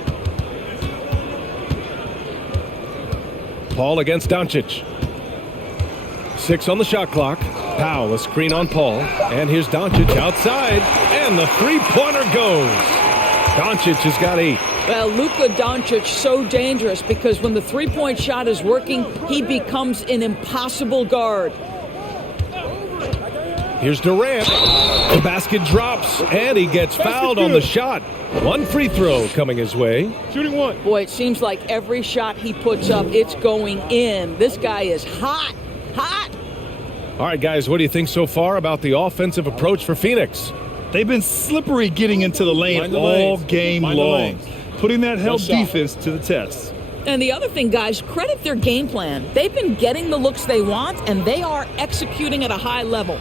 Paul against Doncic. 6 on the shot clock. Powell, a screen on Paul. And here's Doncic outside. And the three-pointer goes. Doncic has got 8. Well, Luka Doncic so dangerous because when the three-point shot is working, he becomes an impossible guard. Here's Durant. The basket drops, and he gets fouled on the shot. 1 free throw coming his way. Shooting 1. Boy, it seems like every shot he puts up, it's going in. This guy is hot, hot. All right, guys, what do you think so far about the offensive approach for Phoenix? They've been slippery getting into the lane all game long, putting that help defense to the test. And the other thing, guys, credit their game plan. They've been getting the looks they want, and they are executing at a high level.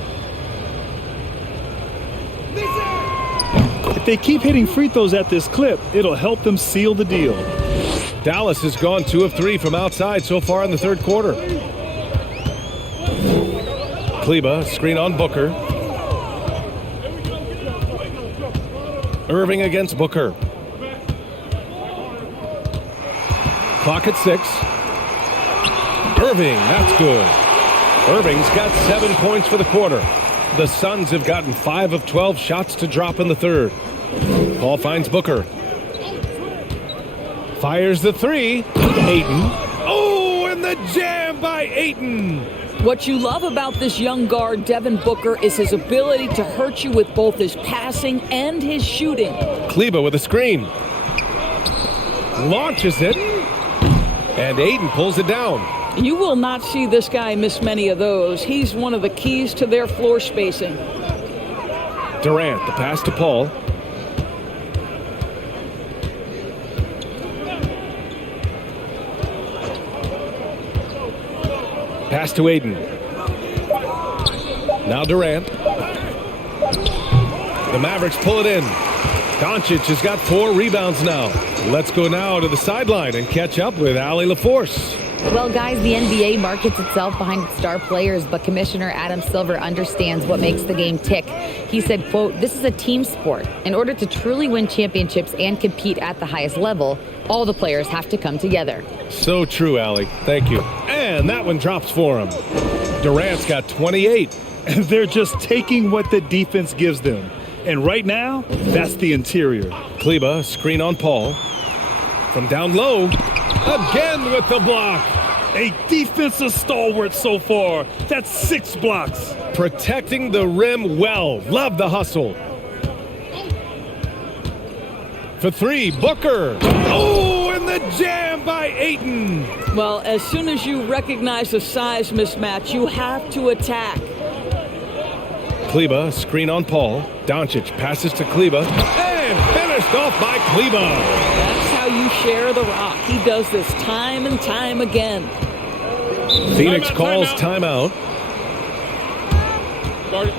If they keep hitting free throws at this clip, it'll help them seal the deal. Dallas has gone 2 of 3 from outside so far in the third quarter. Kleba, screen on Booker. Irving against Booker. Clock at 6. Irving, that's good. Irving's got 7 points for the quarter. The Suns have gotten 5 of 12 shots to drop in the third. Paul finds Booker. Fires the three. Ayton. Oh, and the jam by Ayton. What you love about this young guard, Devin Booker, is his ability to hurt you with both his passing and his shooting. Kleber with a screen. Launches it. And Ayton pulls it down. You will not see this guy miss many of those. He's one of the keys to their floor spacing. Durant, the pass to Paul. Pass to Ayton. Now Durant. The Mavericks pull it in. Doncic has got 4 rebounds now. Let's go now to the sideline and catch up with Allie LaForce. Well, guys, the NBA markets itself behind its star players, but Commissioner Adam Silver understands what makes the game tick. He said, quote, "This is a team sport. In order to truly win championships and compete at the highest level, all the players have to come together." So true, Allie. Thank you. And that one drops for him. Durant's got 28. And they're just taking what the defense gives them. And right now, that's the interior. Kleber, screen on Paul. From down low, again with the block. A defensive stalwart so far. That's 6 blocks. Protecting the rim well. Love the hustle. For 3, Booker. Oh, and the jam by Ayton. Well, as soon as you recognize the size mismatch, you have to attack. Kleber, screen on Paul. Doncic passes to Kleber. And finished off by Kleber. That's how you share the rock. He does this time and time again. Phoenix calls timeout. Guard it.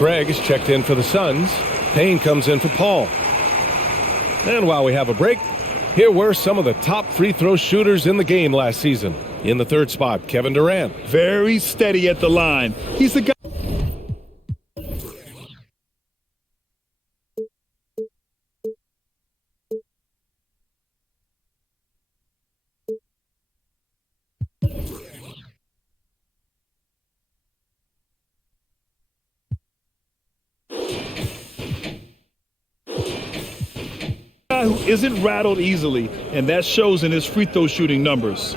Craig is checked in for the Suns. Payne comes in for Paul. And while we have a break, here were some of the top free throw shooters in the game last season. In the 3rd spot, Kevin Durant. Very steady at the line. He's the guy. Who isn't rattled easily, and that shows in his free throw shooting numbers.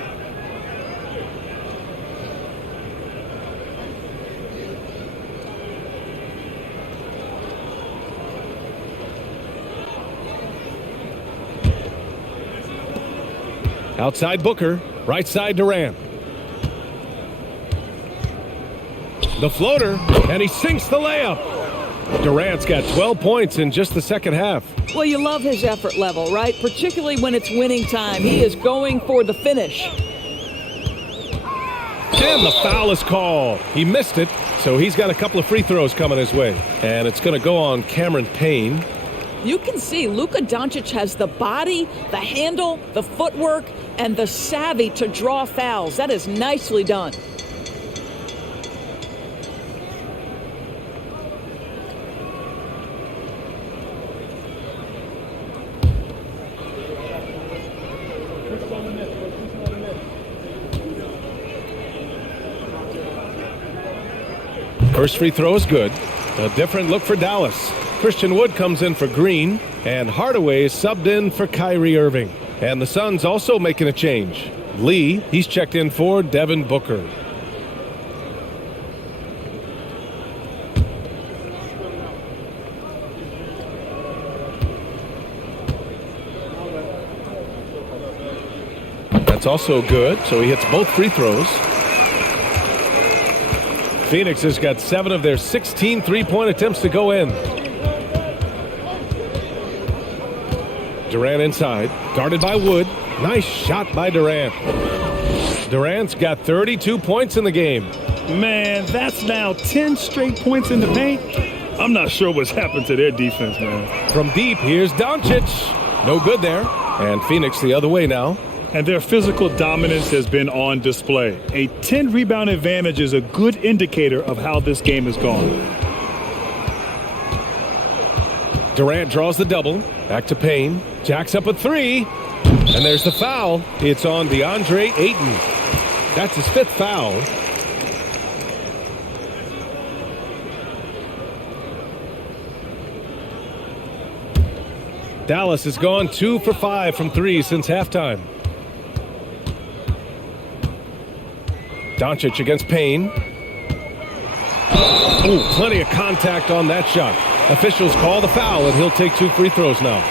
Outside Booker, right side Durant. The floater, and he sinks the layup. Durant's got 12 points in just the second half. Well, you love his effort level, right? Particularly when it's winning time. He is going for the finish. And the foul is called. He missed it, so he's got a couple of free throws coming his way. And it's going to go on Cameron Payne. You can see Luka Doncic has the body, the handle, the footwork, and the savvy to draw fouls. That is nicely done. First free throw is good. A different look for Dallas. Christian Wood comes in for Green, and Hardaway is subbed in for Kyrie Irving. And the Suns also making a change. Lee, he's checked in for Devin Booker. That's also good, so he hits both free throws. Phoenix has got 7 of their 16 three-point attempts to go in. Durant inside, guarded by Wood. Nice shot by Durant. Durant's got 32 points in the game. Man, that's now 10 straight points in the paint. I'm not sure what's happened to their defense, man. From deep, here's Doncic. No good there. And Phoenix the other way now. And their physical dominance has been on display. A 10-rebound advantage is a good indicator of how this game has gone. Durant draws the double. Back to Payne. Jacks up a 3. And there's the foul. It's on DeAndre Ayton. That's his 5th foul. Dallas has gone 2 for 5 from 3 since halftime. Doncic against Payne. Ooh, plenty of contact on that shot. Officials call the foul, and he'll take 2 free throws now.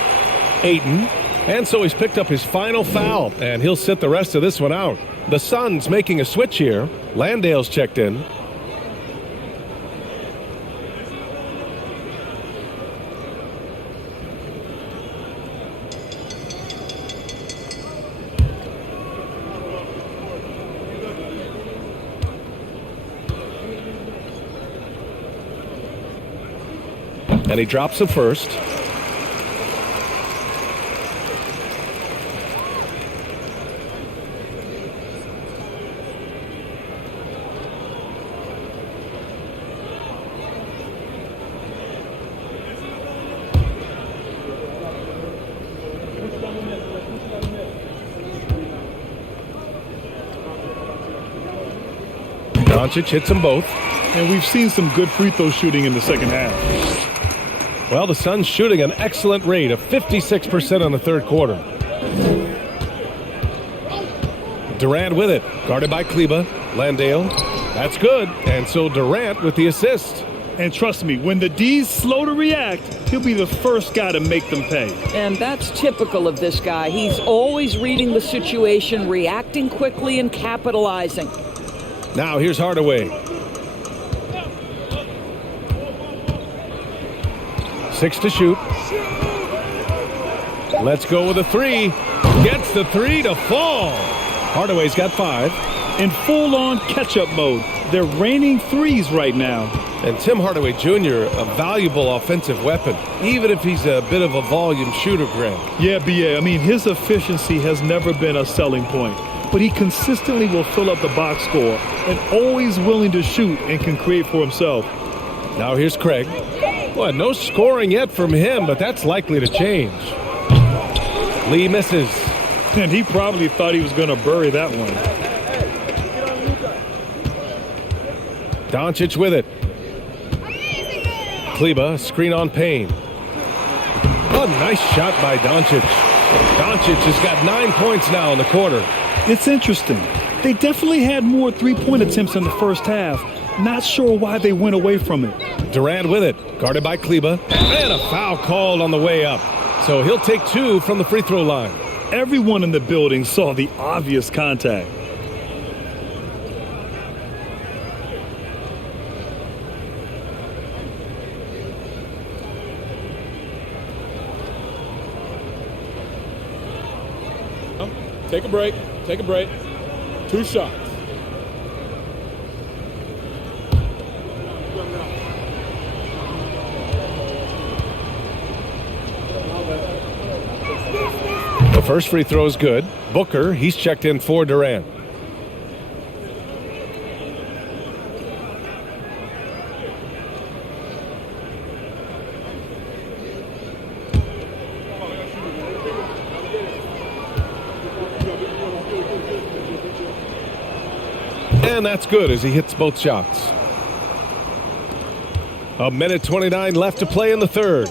Ayton. And so he's picked up his final foul, and he'll sit the rest of this one out. The Suns making a switch here. Landale's checked in. And he drops the first. Doncic hits them both. And we've seen some good free throw shooting in the second half. Well, the Suns shooting an excellent rate of 56% on the third quarter. Durant with it. Guarded by Kleba. Landale. That's good. And so Durant with the assist. And trust me, when the D's slow to react, he'll be the first guy to make them pay. And that's typical of this guy. He's always reading the situation, reacting quickly and capitalizing. Now here's Hardaway. 6 to shoot. Let's go with a 3. Gets the 3 to fall. Hardaway's got 5. In full-on catch-up mode. They're raining threes right now. And Tim Hardaway Jr., a valuable offensive weapon, even if he's a bit of a volume shooter, Grant. Yeah, B.A. I mean, his efficiency has never been a selling point. But he consistently will fill up the box score and always willing to shoot and can create for himself. Now here's Craig. Well, no scoring yet from him, but that's likely to change. Lee misses. And he probably thought he was going to bury that one. Doncic with it. Kleba, screen on Payne. Oh, nice shot by Doncic. Doncic has got 9 points now in the quarter. It's interesting. They definitely had more three-point attempts in the first half. Not sure why they went away from it. Durant with it, guarded by Kleba. And a foul called on the way up. So he'll take 2 from the free throw line. Everyone in the building saw the obvious contact. Take a break. Take a break. 2 shots. The first free throw is good. Booker, he's checked in for Durant. And that's good as he hits both shots. A minute 29 left to play in the third.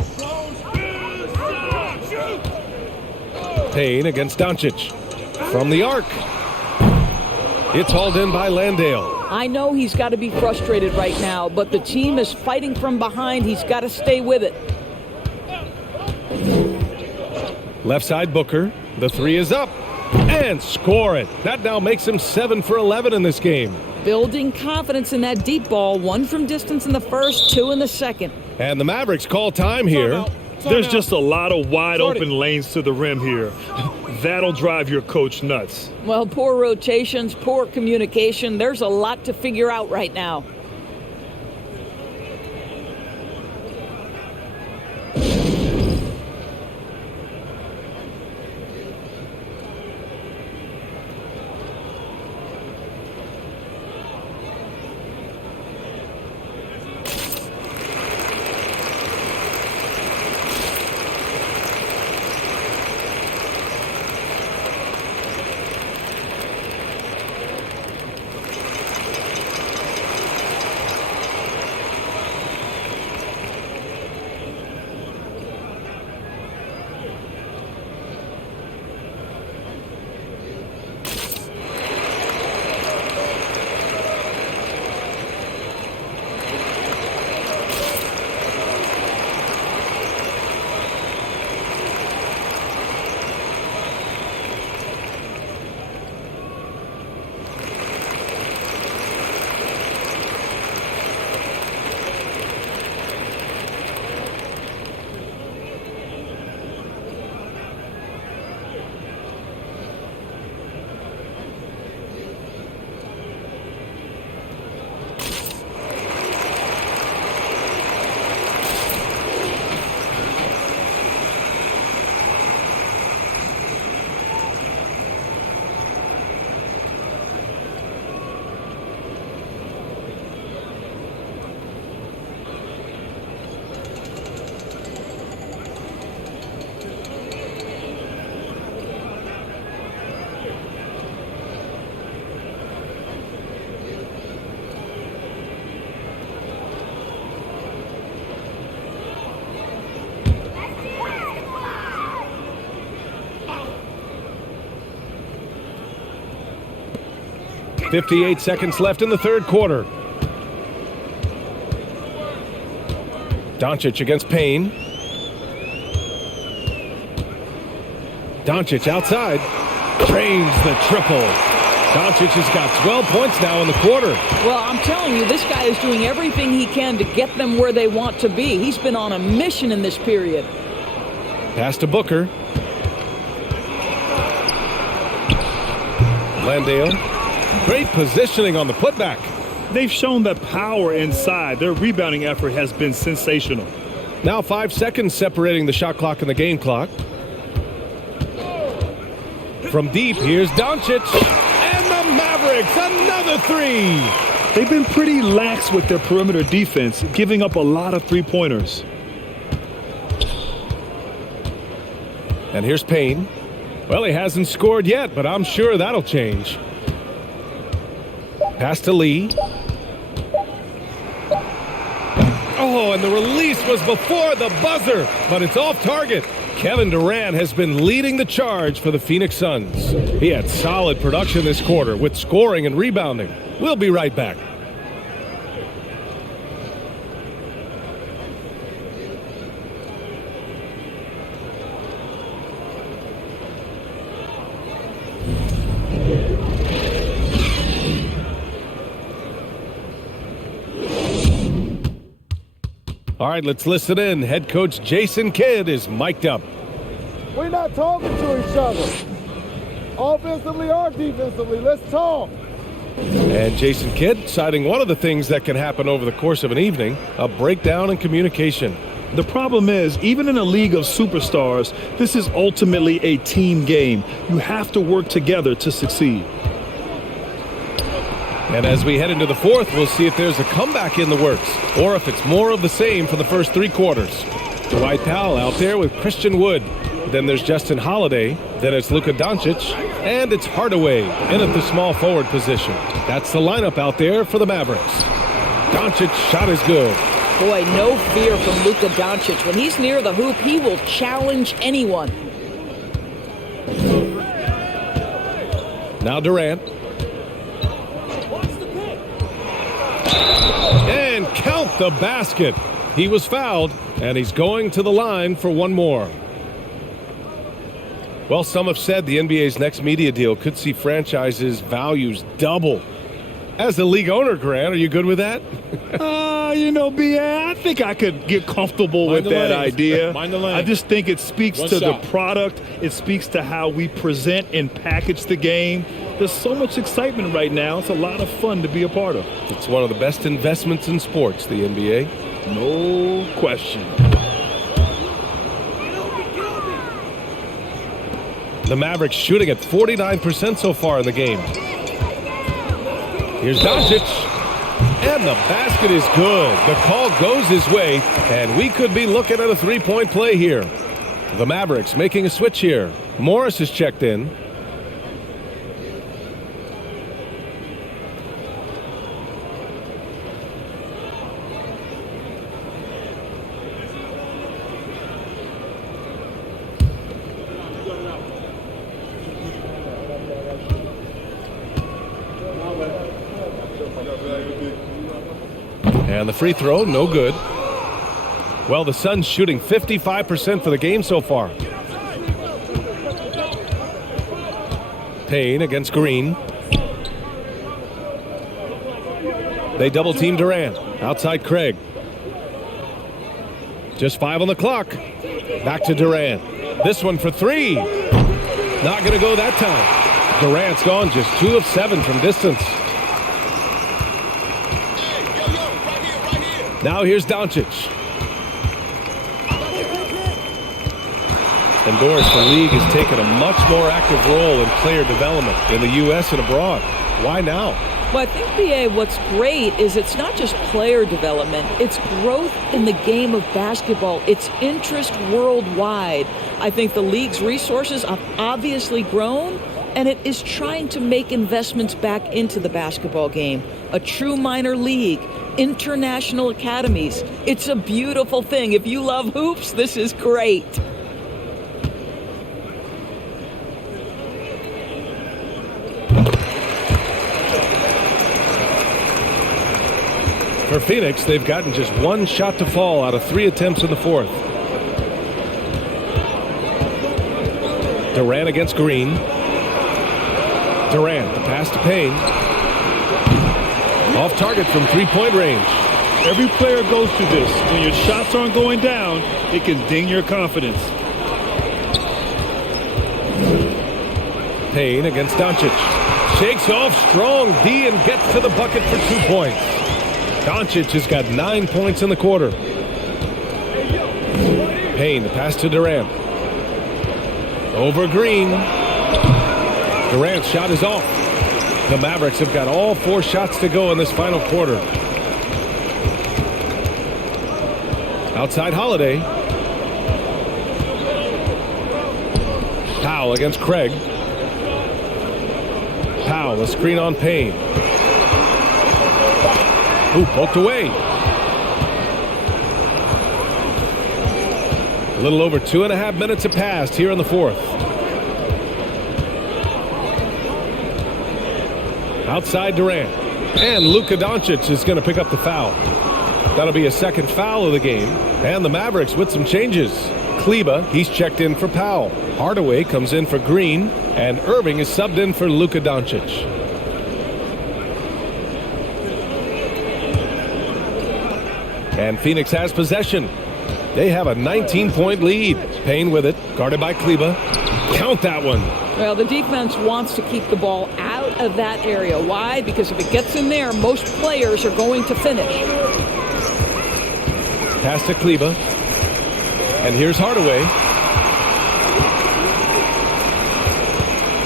Payne against Doncic. From the arc. It's hauled in by Landale. I know he's got to be frustrated right now, but the team is fighting from behind. He's got to stay with it. Left side Booker. The three is up. And score it. That now makes him 7 for 11 in this game. Building confidence in that deep ball. 1 from distance in the first, 2 in the second. And the Mavericks call time here. There's just a lot of wide open lanes to the rim here. That'll drive your coach nuts. Well, poor rotations, poor communication. There's a lot to figure out right now. .58 seconds left in the third quarter. Doncic against Payne. Doncic outside. Drains the triple. Doncic has got 12 points now in the quarter. Well, I'm telling you, this guy is doing everything he can to get them where they want to be. He's been on a mission in this period. Pass to Booker. Landale. Great positioning on the putback. They've shown that power inside. Their rebounding effort has been sensational. Now 5 seconds separating the shot clock and the game clock. From deep, here's Doncic. And the Mavericks, another three. They've been pretty lax with their perimeter defense, giving up a lot of three-pointers. And here's Payne. Well, he hasn't scored yet, but I'm sure that'll change. Pass to Lee. Oh, and the release was before the buzzer, but it's off target. Kevin Durant has been leading the charge for the Phoenix Suns. He had solid production this quarter with scoring and rebounding. We'll be right back. All right, let's listen in. Head coach Jason Kidd is mic'd up. We're not talking to each other. Offensively or defensively, let's talk. And Jason Kidd citing one of the things that can happen over the course of an evening, a breakdown in communication. The problem is, even in a league of superstars, this is ultimately a team game. You have to work together to succeed. And as we head into the fourth, we'll see if there's a comeback in the works or if it's more of the same for the first three quarters. Dwight Powell out there with Christian Wood. Then there's Justin Holiday. Then it's Luka Doncic. And it's Hardaway in at the small forward position. That's the lineup out there for the Mavericks. Doncic shot is good. Boy, no fear from Luka Doncic. When he's near the hoop, he will challenge anyone. Now Durant. And count the basket. He was fouled, and he's going to the line for one more. Well, some have said the NBA's next media deal could see franchises' values double. As the league owner, Grant, are you good with that? BA, I think I could get comfortable with that idea. Mind the lane. I just think it speaks One to shot. the product. It speaks to how we present and package the game. There's so much excitement right now. It's a lot of fun to be a part of. It's one of the best investments in sports, the NBA. No question. The Mavericks shooting at 49% so far in the game. Here's Doncic. And the basket is good. The call goes his way, and we could be looking at a three-point play here. The Mavericks making a switch here. Morris is checked in. And the free throw, no good. Well, the Suns shooting 55% for the game so far. Payne against Green. They double team Durant. Outside Craig. Just 5 on the clock. Back to Durant. This one for 3. Not going to go that time. Durant's gone just 2 of 7 from distance. Now here's Doncic. And Doris, the league has taken a much more active role in player development in the U.S. and abroad. Why now? Well, I think, BA, what's great is it's not just player development. It's growth in the game of basketball. It's interest worldwide. I think the league's resources have obviously grown, and it is trying to make investments back into the basketball game. A true minor league, international academies. It's a beautiful thing. If you love hoops, this is great. For Phoenix, they've gotten just 1 shot to fall out of 3 attempts in the fourth. Durant against Green. Durant, the pass to Payne. Off target from 3-point range. Every player goes through this. When your shots aren't going down, it can ding your confidence. Payne against Doncic. Shakes off strong D and gets to the bucket for 2 points. Doncic has got 9 points in the quarter. Payne, the pass to Durant. Over Green. Durant's shot is off. The Mavericks have got all 4 shots to go in this final quarter. Outside Holiday. Powell against Craig. Powell, a screen on Payne. Ooh, poked away. A little over 2.5 minutes have passed here in the fourth. Outside Durant. And Luka Doncic is going to pick up the foul. That'll be a second foul of the game. And the Mavericks with some changes. Kleba, he's checked in for Powell. Hardaway comes in for Green. And Irving is subbed in for Luka Doncic. And Phoenix has possession. They have a 19-point lead. Payne with it, guarded by Kleba. Count that one. Well, the defense wants to keep the ball out of that area. Why? Because if it gets in there, most players are going to finish. Pass to Kleba. And here's Hardaway.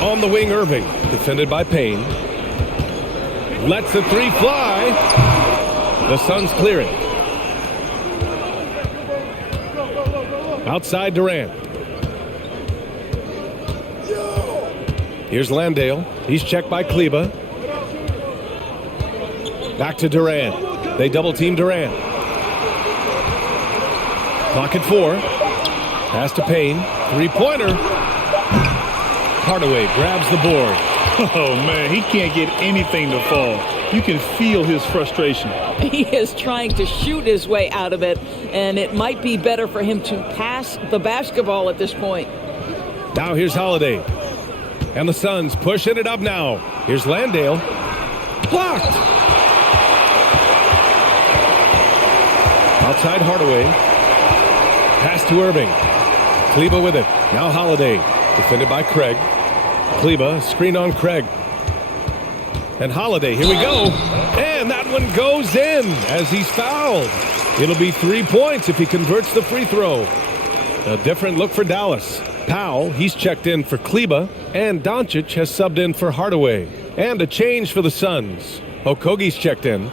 On the wing, Irving. Defended by Payne. Lets the 3 fly. The Suns clear it. Outside Durant. Here's Landale. He's checked by Kleba. Back to Durant. They double team Durant. Clock at 4. Pass to Payne. Three-pointer. Hardaway grabs the board. Oh, man, he can't get anything to fall. You can feel his frustration. He is trying to shoot his way out of it, and it might be better for him to pass the basketball at this point. Now here's Holiday. And the Suns pushing it up now. Here's Landale. Blocked. Outside Hardaway. Pass to Irving. Kleba with it. Now Holiday. Defended by Craig. Kleba, screen on Craig. And Holiday, here we go. And that one goes in as he's fouled. It'll be 3 points if he converts the free throw. A different look for Dallas. Powell, he's checked in for Kleba. And Doncic has subbed in for Hardaway. And a change for the Suns. Okogie's checked in.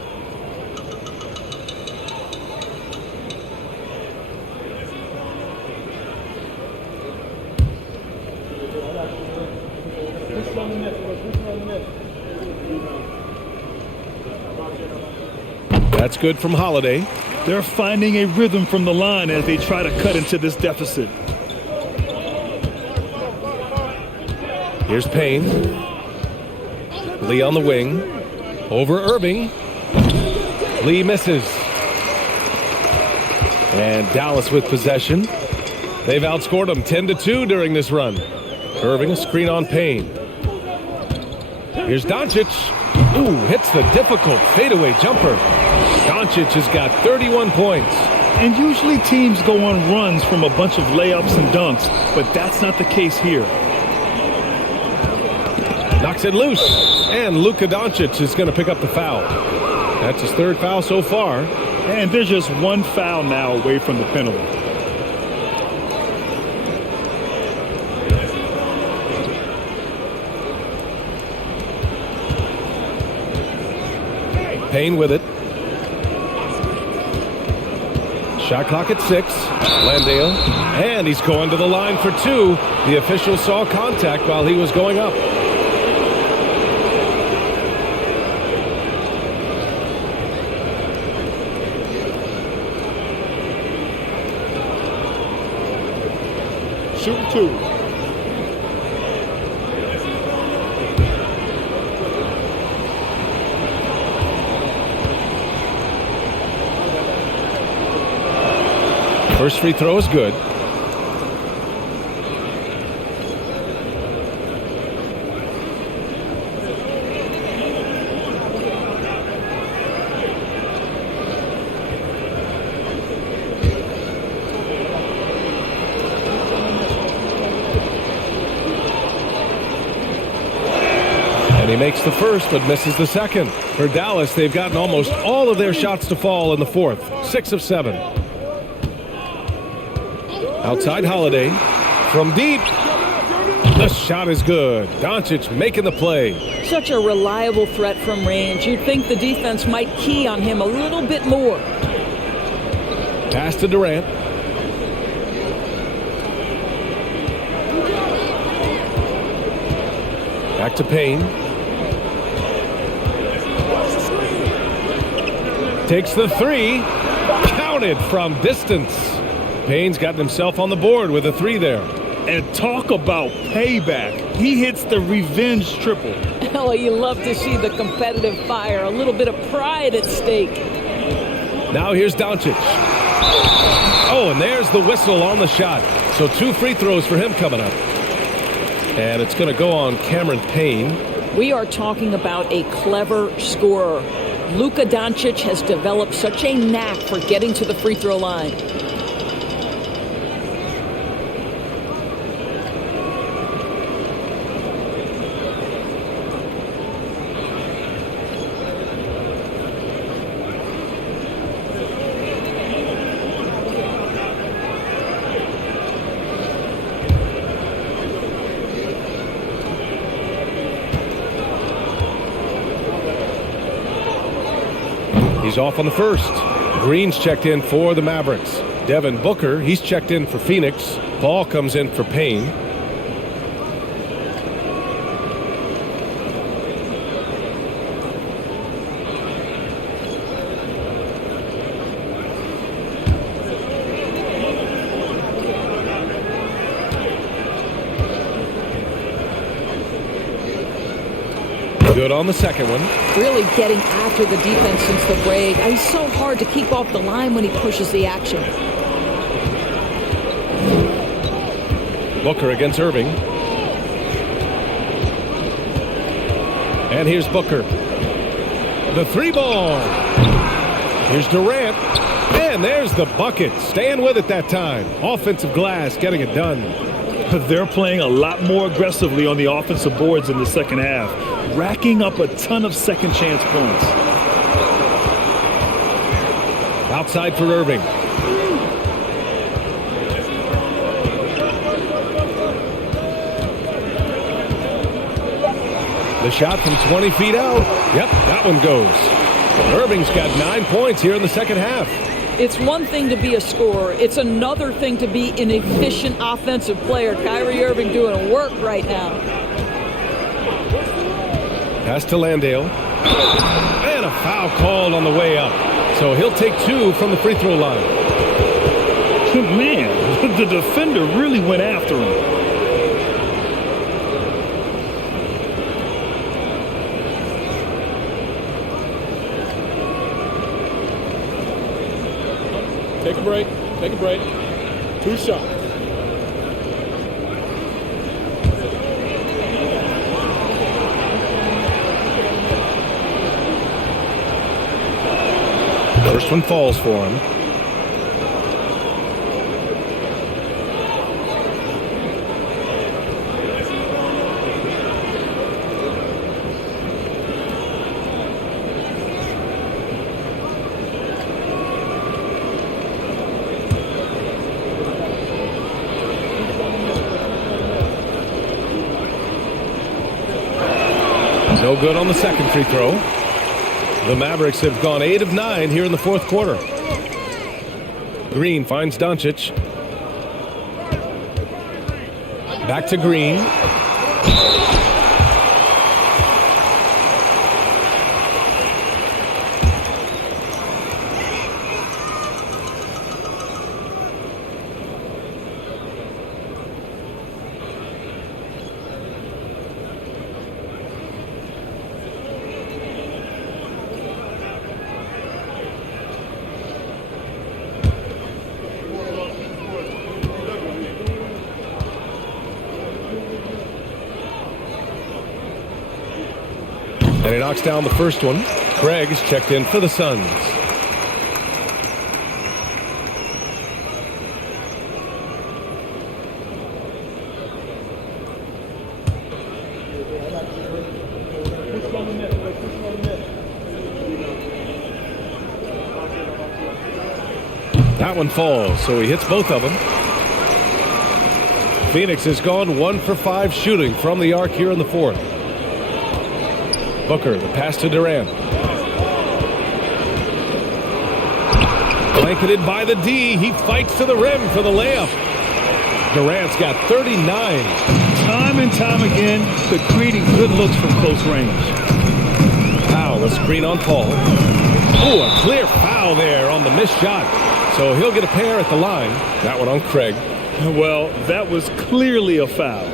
That's good from Holiday. They're finding a rhythm from the line as they try to cut into this deficit. Here's Payne. Lee on the wing. Over Irving. Lee misses. And Dallas with possession. They've outscored them 10-2 during this run. Irving, a screen on Payne. Here's Doncic. Ooh, hits the difficult fadeaway jumper. Doncic has got 31 points. And usually teams go on runs from a bunch of layups and dunks, but that's not the case here. Knocks it loose. And Luka Doncic is going to pick up the foul. That's his third foul so far. And there's just one foul now away from the penalty. Payne with it. Shot clock at 6. Landale. And he's going to the line for 2. The official saw contact while he was going up. Shooting 2. First free throw is good. And he makes the first but misses the second. For Dallas, they've gotten almost all of their shots to fall in the fourth. 6 of 7. Outside Holiday. From deep. The shot is good. Doncic making the play. Such a reliable threat from range. You'd think the defense might key on him a little bit more. Pass to Durant. Back to Payne. Takes the 3. Counted from distance. Payne's gotten himself on the board with a 3 there. And talk about payback. He hits the revenge triple. Oh, you love to see the competitive fire. A little bit of pride at stake. Now here's Doncic. Oh, and there's the whistle on the shot. So 2 free throws for him coming up. And it's going to go on Cameron Payne. We are talking about a clever scorer. Luka Doncic has developed such a knack for getting to the free throw line. He's off on the first. Green's checked in for the Mavericks. Devin Booker, he's checked in for Phoenix. Paul comes in for Payne. Good on the second one. Really getting after the defense since the break. He's so hard to keep off the line when he pushes the action. Booker against Irving. And here's Booker. The three ball. Here's Durant. And there's the bucket. Staying with it that time. Offensive glass getting it done. They're playing a lot more aggressively on the offensive boards in the second half, racking up a ton of second chance points. Outside for Irving. The shot from 20 feet out. Yep, that one goes. Irving's got 9 points here in the second half. It's one thing to be a scorer. It's another thing to be an efficient offensive player. Kyrie Irving doing work right now. Pass to Landale. And a foul called on the way up. So he'll take 2 from the free throw line. Man, the defender really went after him. Take a break. Take a break. 2 shots. First one falls for him. No good on the second free throw. The Mavericks have gone 8 of 9 here in the fourth quarter. Green finds Doncic. Back to Green. And he knocks down the first one. Craig is checked in for the Suns. That one falls, so he hits both of them. Phoenix has gone 1 for 5 shooting from the arc here in the fourth. Booker, the pass to Durant. Blanketed by the D. He fights to the rim for the layup. Durant's got 39. Time and time again, they're creating good looks from close range. Powell, a screen on Paul. Oh, a clear foul there on the missed shot. So he'll get a pair at the line. That one on Craig. Well, that was clearly a foul.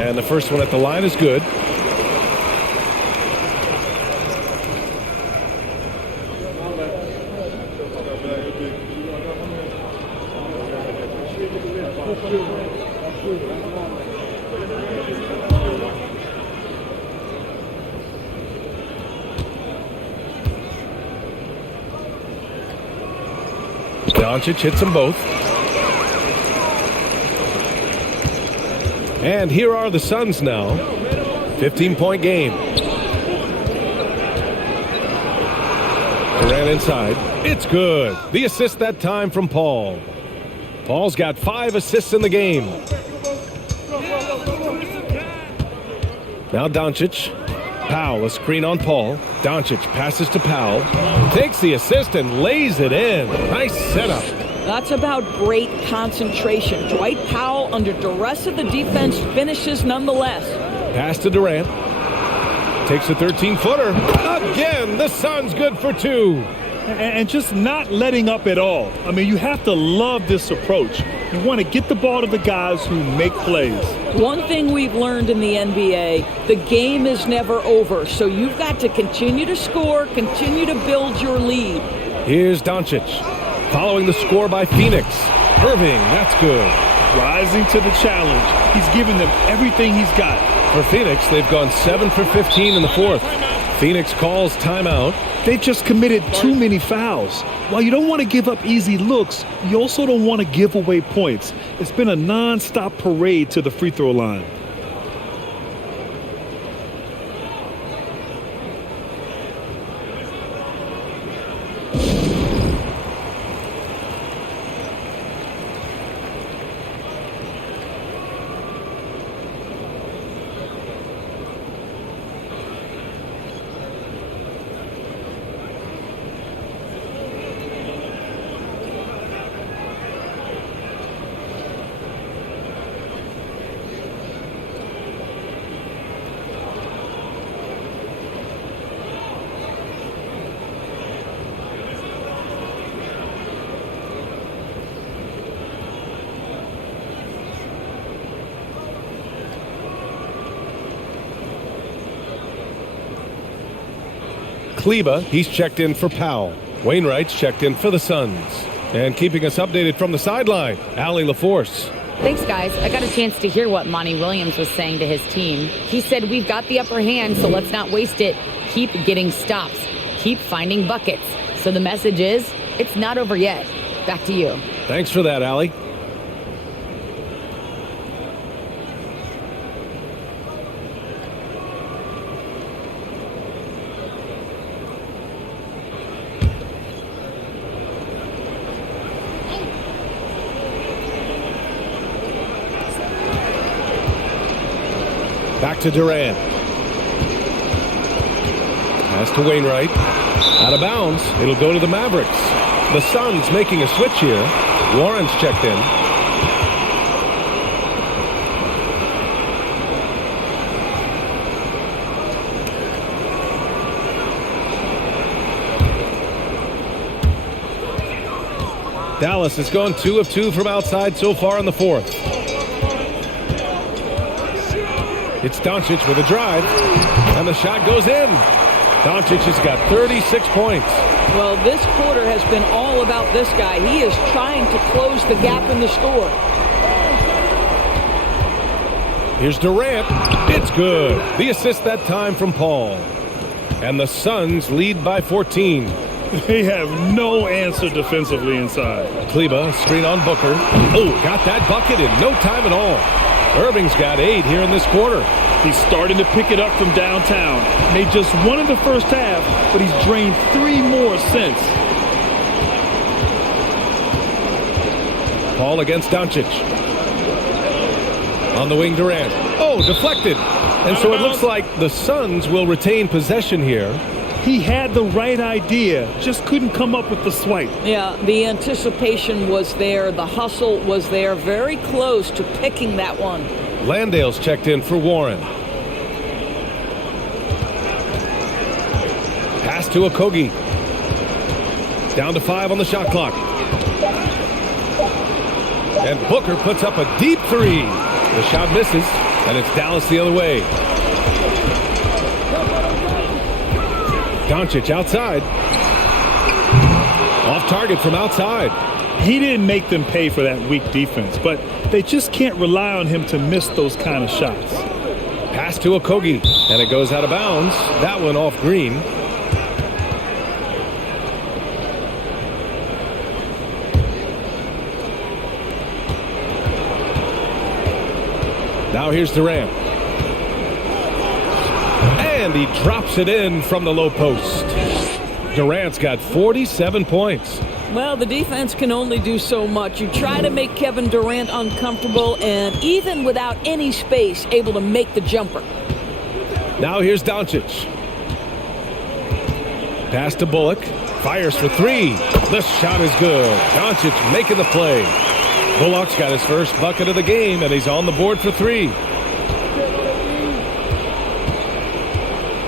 And the first one at the line is good. Doncic hits them both. And here are the Suns now. 15-point game. Durant inside. It's good. The assist that time from Paul. Paul's got 5 assists in the game. Now Doncic. Powell, a screen on Paul. Doncic passes to Powell. Takes the assist and lays it in. Nice setup. That's about great concentration. Dwight Powell, under duress of the defense, finishes nonetheless. Pass to Durant. Takes a 13-footer. Again, the Suns good for 2. And just not letting up at all. I mean, you have to love this approach. You want to get the ball to the guys who make plays. One thing we've learned in the NBA, the game is never over. So you've got to continue to score, continue to build your lead. Here's Doncic. Following the score by Phoenix. Irving, that's good. Rising to the challenge. He's given them everything he's got. For Phoenix, they've gone 7 for 15 in the fourth. Phoenix calls timeout. They've just committed too many fouls. While you don't want to give up easy looks, you also don't want to give away points. It's been a non-stop parade to the free throw line. Kleba, he's checked in for Powell. Wainwright's checked in for the Suns. And keeping us updated from the sideline, Allie LaForce. Thanks, guys. I got a chance to hear what Monty Williams was saying to his team. He said, we've got the upper hand, so let's not waste it. Keep getting stops. Keep finding buckets. So the message is, it's not over yet. Back to you. Thanks for that, Allie. Back to Durant. Pass to Wainwright. Out of bounds. It'll go to the Mavericks. The Suns making a switch here. Warren's checked in. Dallas has gone 2 of 2 from outside so far in the fourth. It's Doncic with a drive, and the shot goes in. Doncic has got 36 points. Well, this quarter has been all about this guy. He is trying to close the gap in the score. Here's Durant. It's good. The assist that time from Paul. And the Suns lead by 14. They have no answer defensively inside. Kleba, screen on Booker. Oh, got that bucket in no time at all. Irving's got 8 here in this quarter. He's starting to pick it up from downtown. Made just 1 in the first half, but he's drained 3 more since. Paul against Doncic. On the wing, Durant. Oh, deflected. And so it looks like the Suns will retain possession here. He had the right idea, just couldn't come up with the swipe. Yeah, the anticipation was there. The hustle was there. Very close to picking that one. Landale's checked in for Warren. Pass to Okogie. Down to 5 on the shot clock. And Booker puts up a deep 3. The shot misses, and it's Dallas the other way. Doncic outside. Off target from outside. He didn't make them pay for that weak defense, but they just can't rely on him to miss those kind of shots. Pass to Okogie, and it goes out of bounds. That one off Green. Now here's Durant. And he drops it in from the low post. Durant's got 47 points. Well, the defense can only do so much. You try to make Kevin Durant uncomfortable, and even without any space, able to make the jumper. Now here's Doncic. Pass to Bullock. Fires for three. The shot is good. Doncic making the play. Bullock's got his first bucket of the game, and he's on the board for three.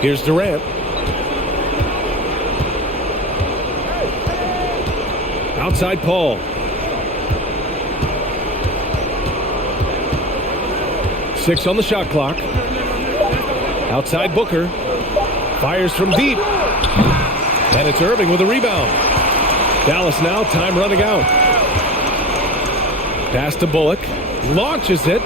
Here's Durant. Outside Paul. Six on the shot clock. Outside Booker. Fires from deep. And it's Irving with a rebound. Dallas now, time running out. Pass to Bullock. Launches it.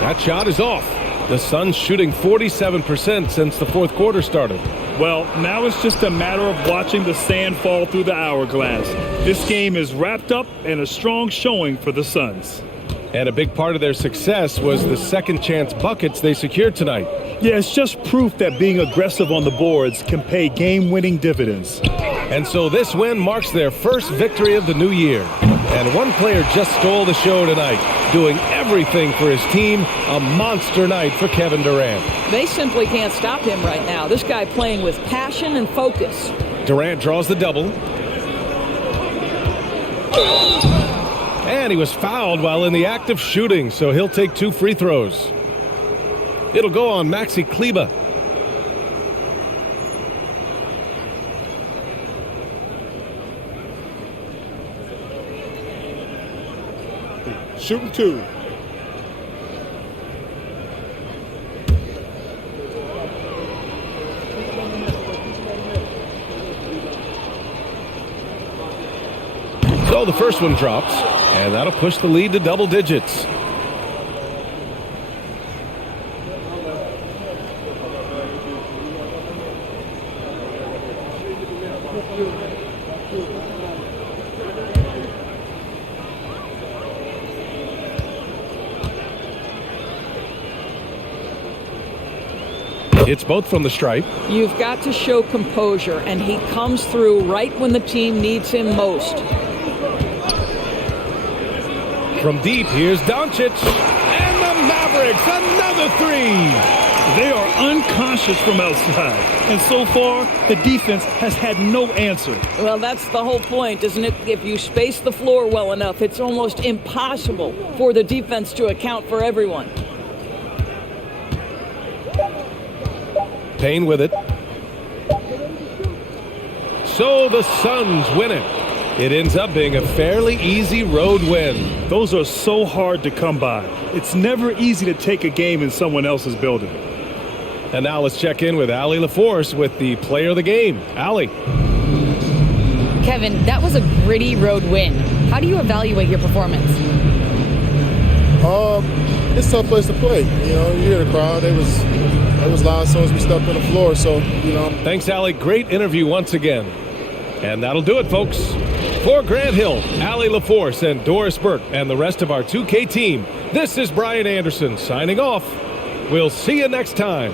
That shot is off. The Suns shooting 47% since the fourth quarter started. Well, now it's just a matter of watching the sand fall through the hourglass. This game is wrapped up and a strong showing for the Suns. And a big part of their success was the second chance buckets they secured tonight. Yeah, it's just proof that being aggressive on the boards can pay game-winning dividends. And so this win marks their first victory of the new year. And one player just stole the show tonight, doing everything for his team. A monster night for Kevin Durant. They simply can't stop him right now. This guy playing with passion and focus. Durant draws the double. And he was fouled while in the act of shooting, so he'll take 2 free throws. It'll go on Maxi Kleba. Shooting 2. So the first one drops, and that'll push the lead to double digits. It's both from the stripe. You've got to show composure, and he comes through right when the team needs him most. From deep, here's Doncic. And the Mavericks, another three. They are unconscious from outside, and so far, the defense has had no answer. Well, that's the whole point, isn't it? If you space the floor well enough, it's almost impossible for the defense to account for everyone. Payne with it. So the Suns win it. It ends up being a fairly easy road win. Those are so hard to come by. It's never easy to take a game in someone else's building. And now let's check in with Allie LaForce with the player of the game. Allie. Kevin, that was a gritty road win. How do you evaluate your performance? It's a tough place to play. You know, you hear the crowd. It was loud as soon as we stepped on the floor. So, you know. Thanks, Allie. Great interview once again. And that'll do it, folks. For Grant Hill, Allie LaForce, and Doris Burke, and the rest of our 2K team, this is Brian Anderson signing off. We'll see you next time.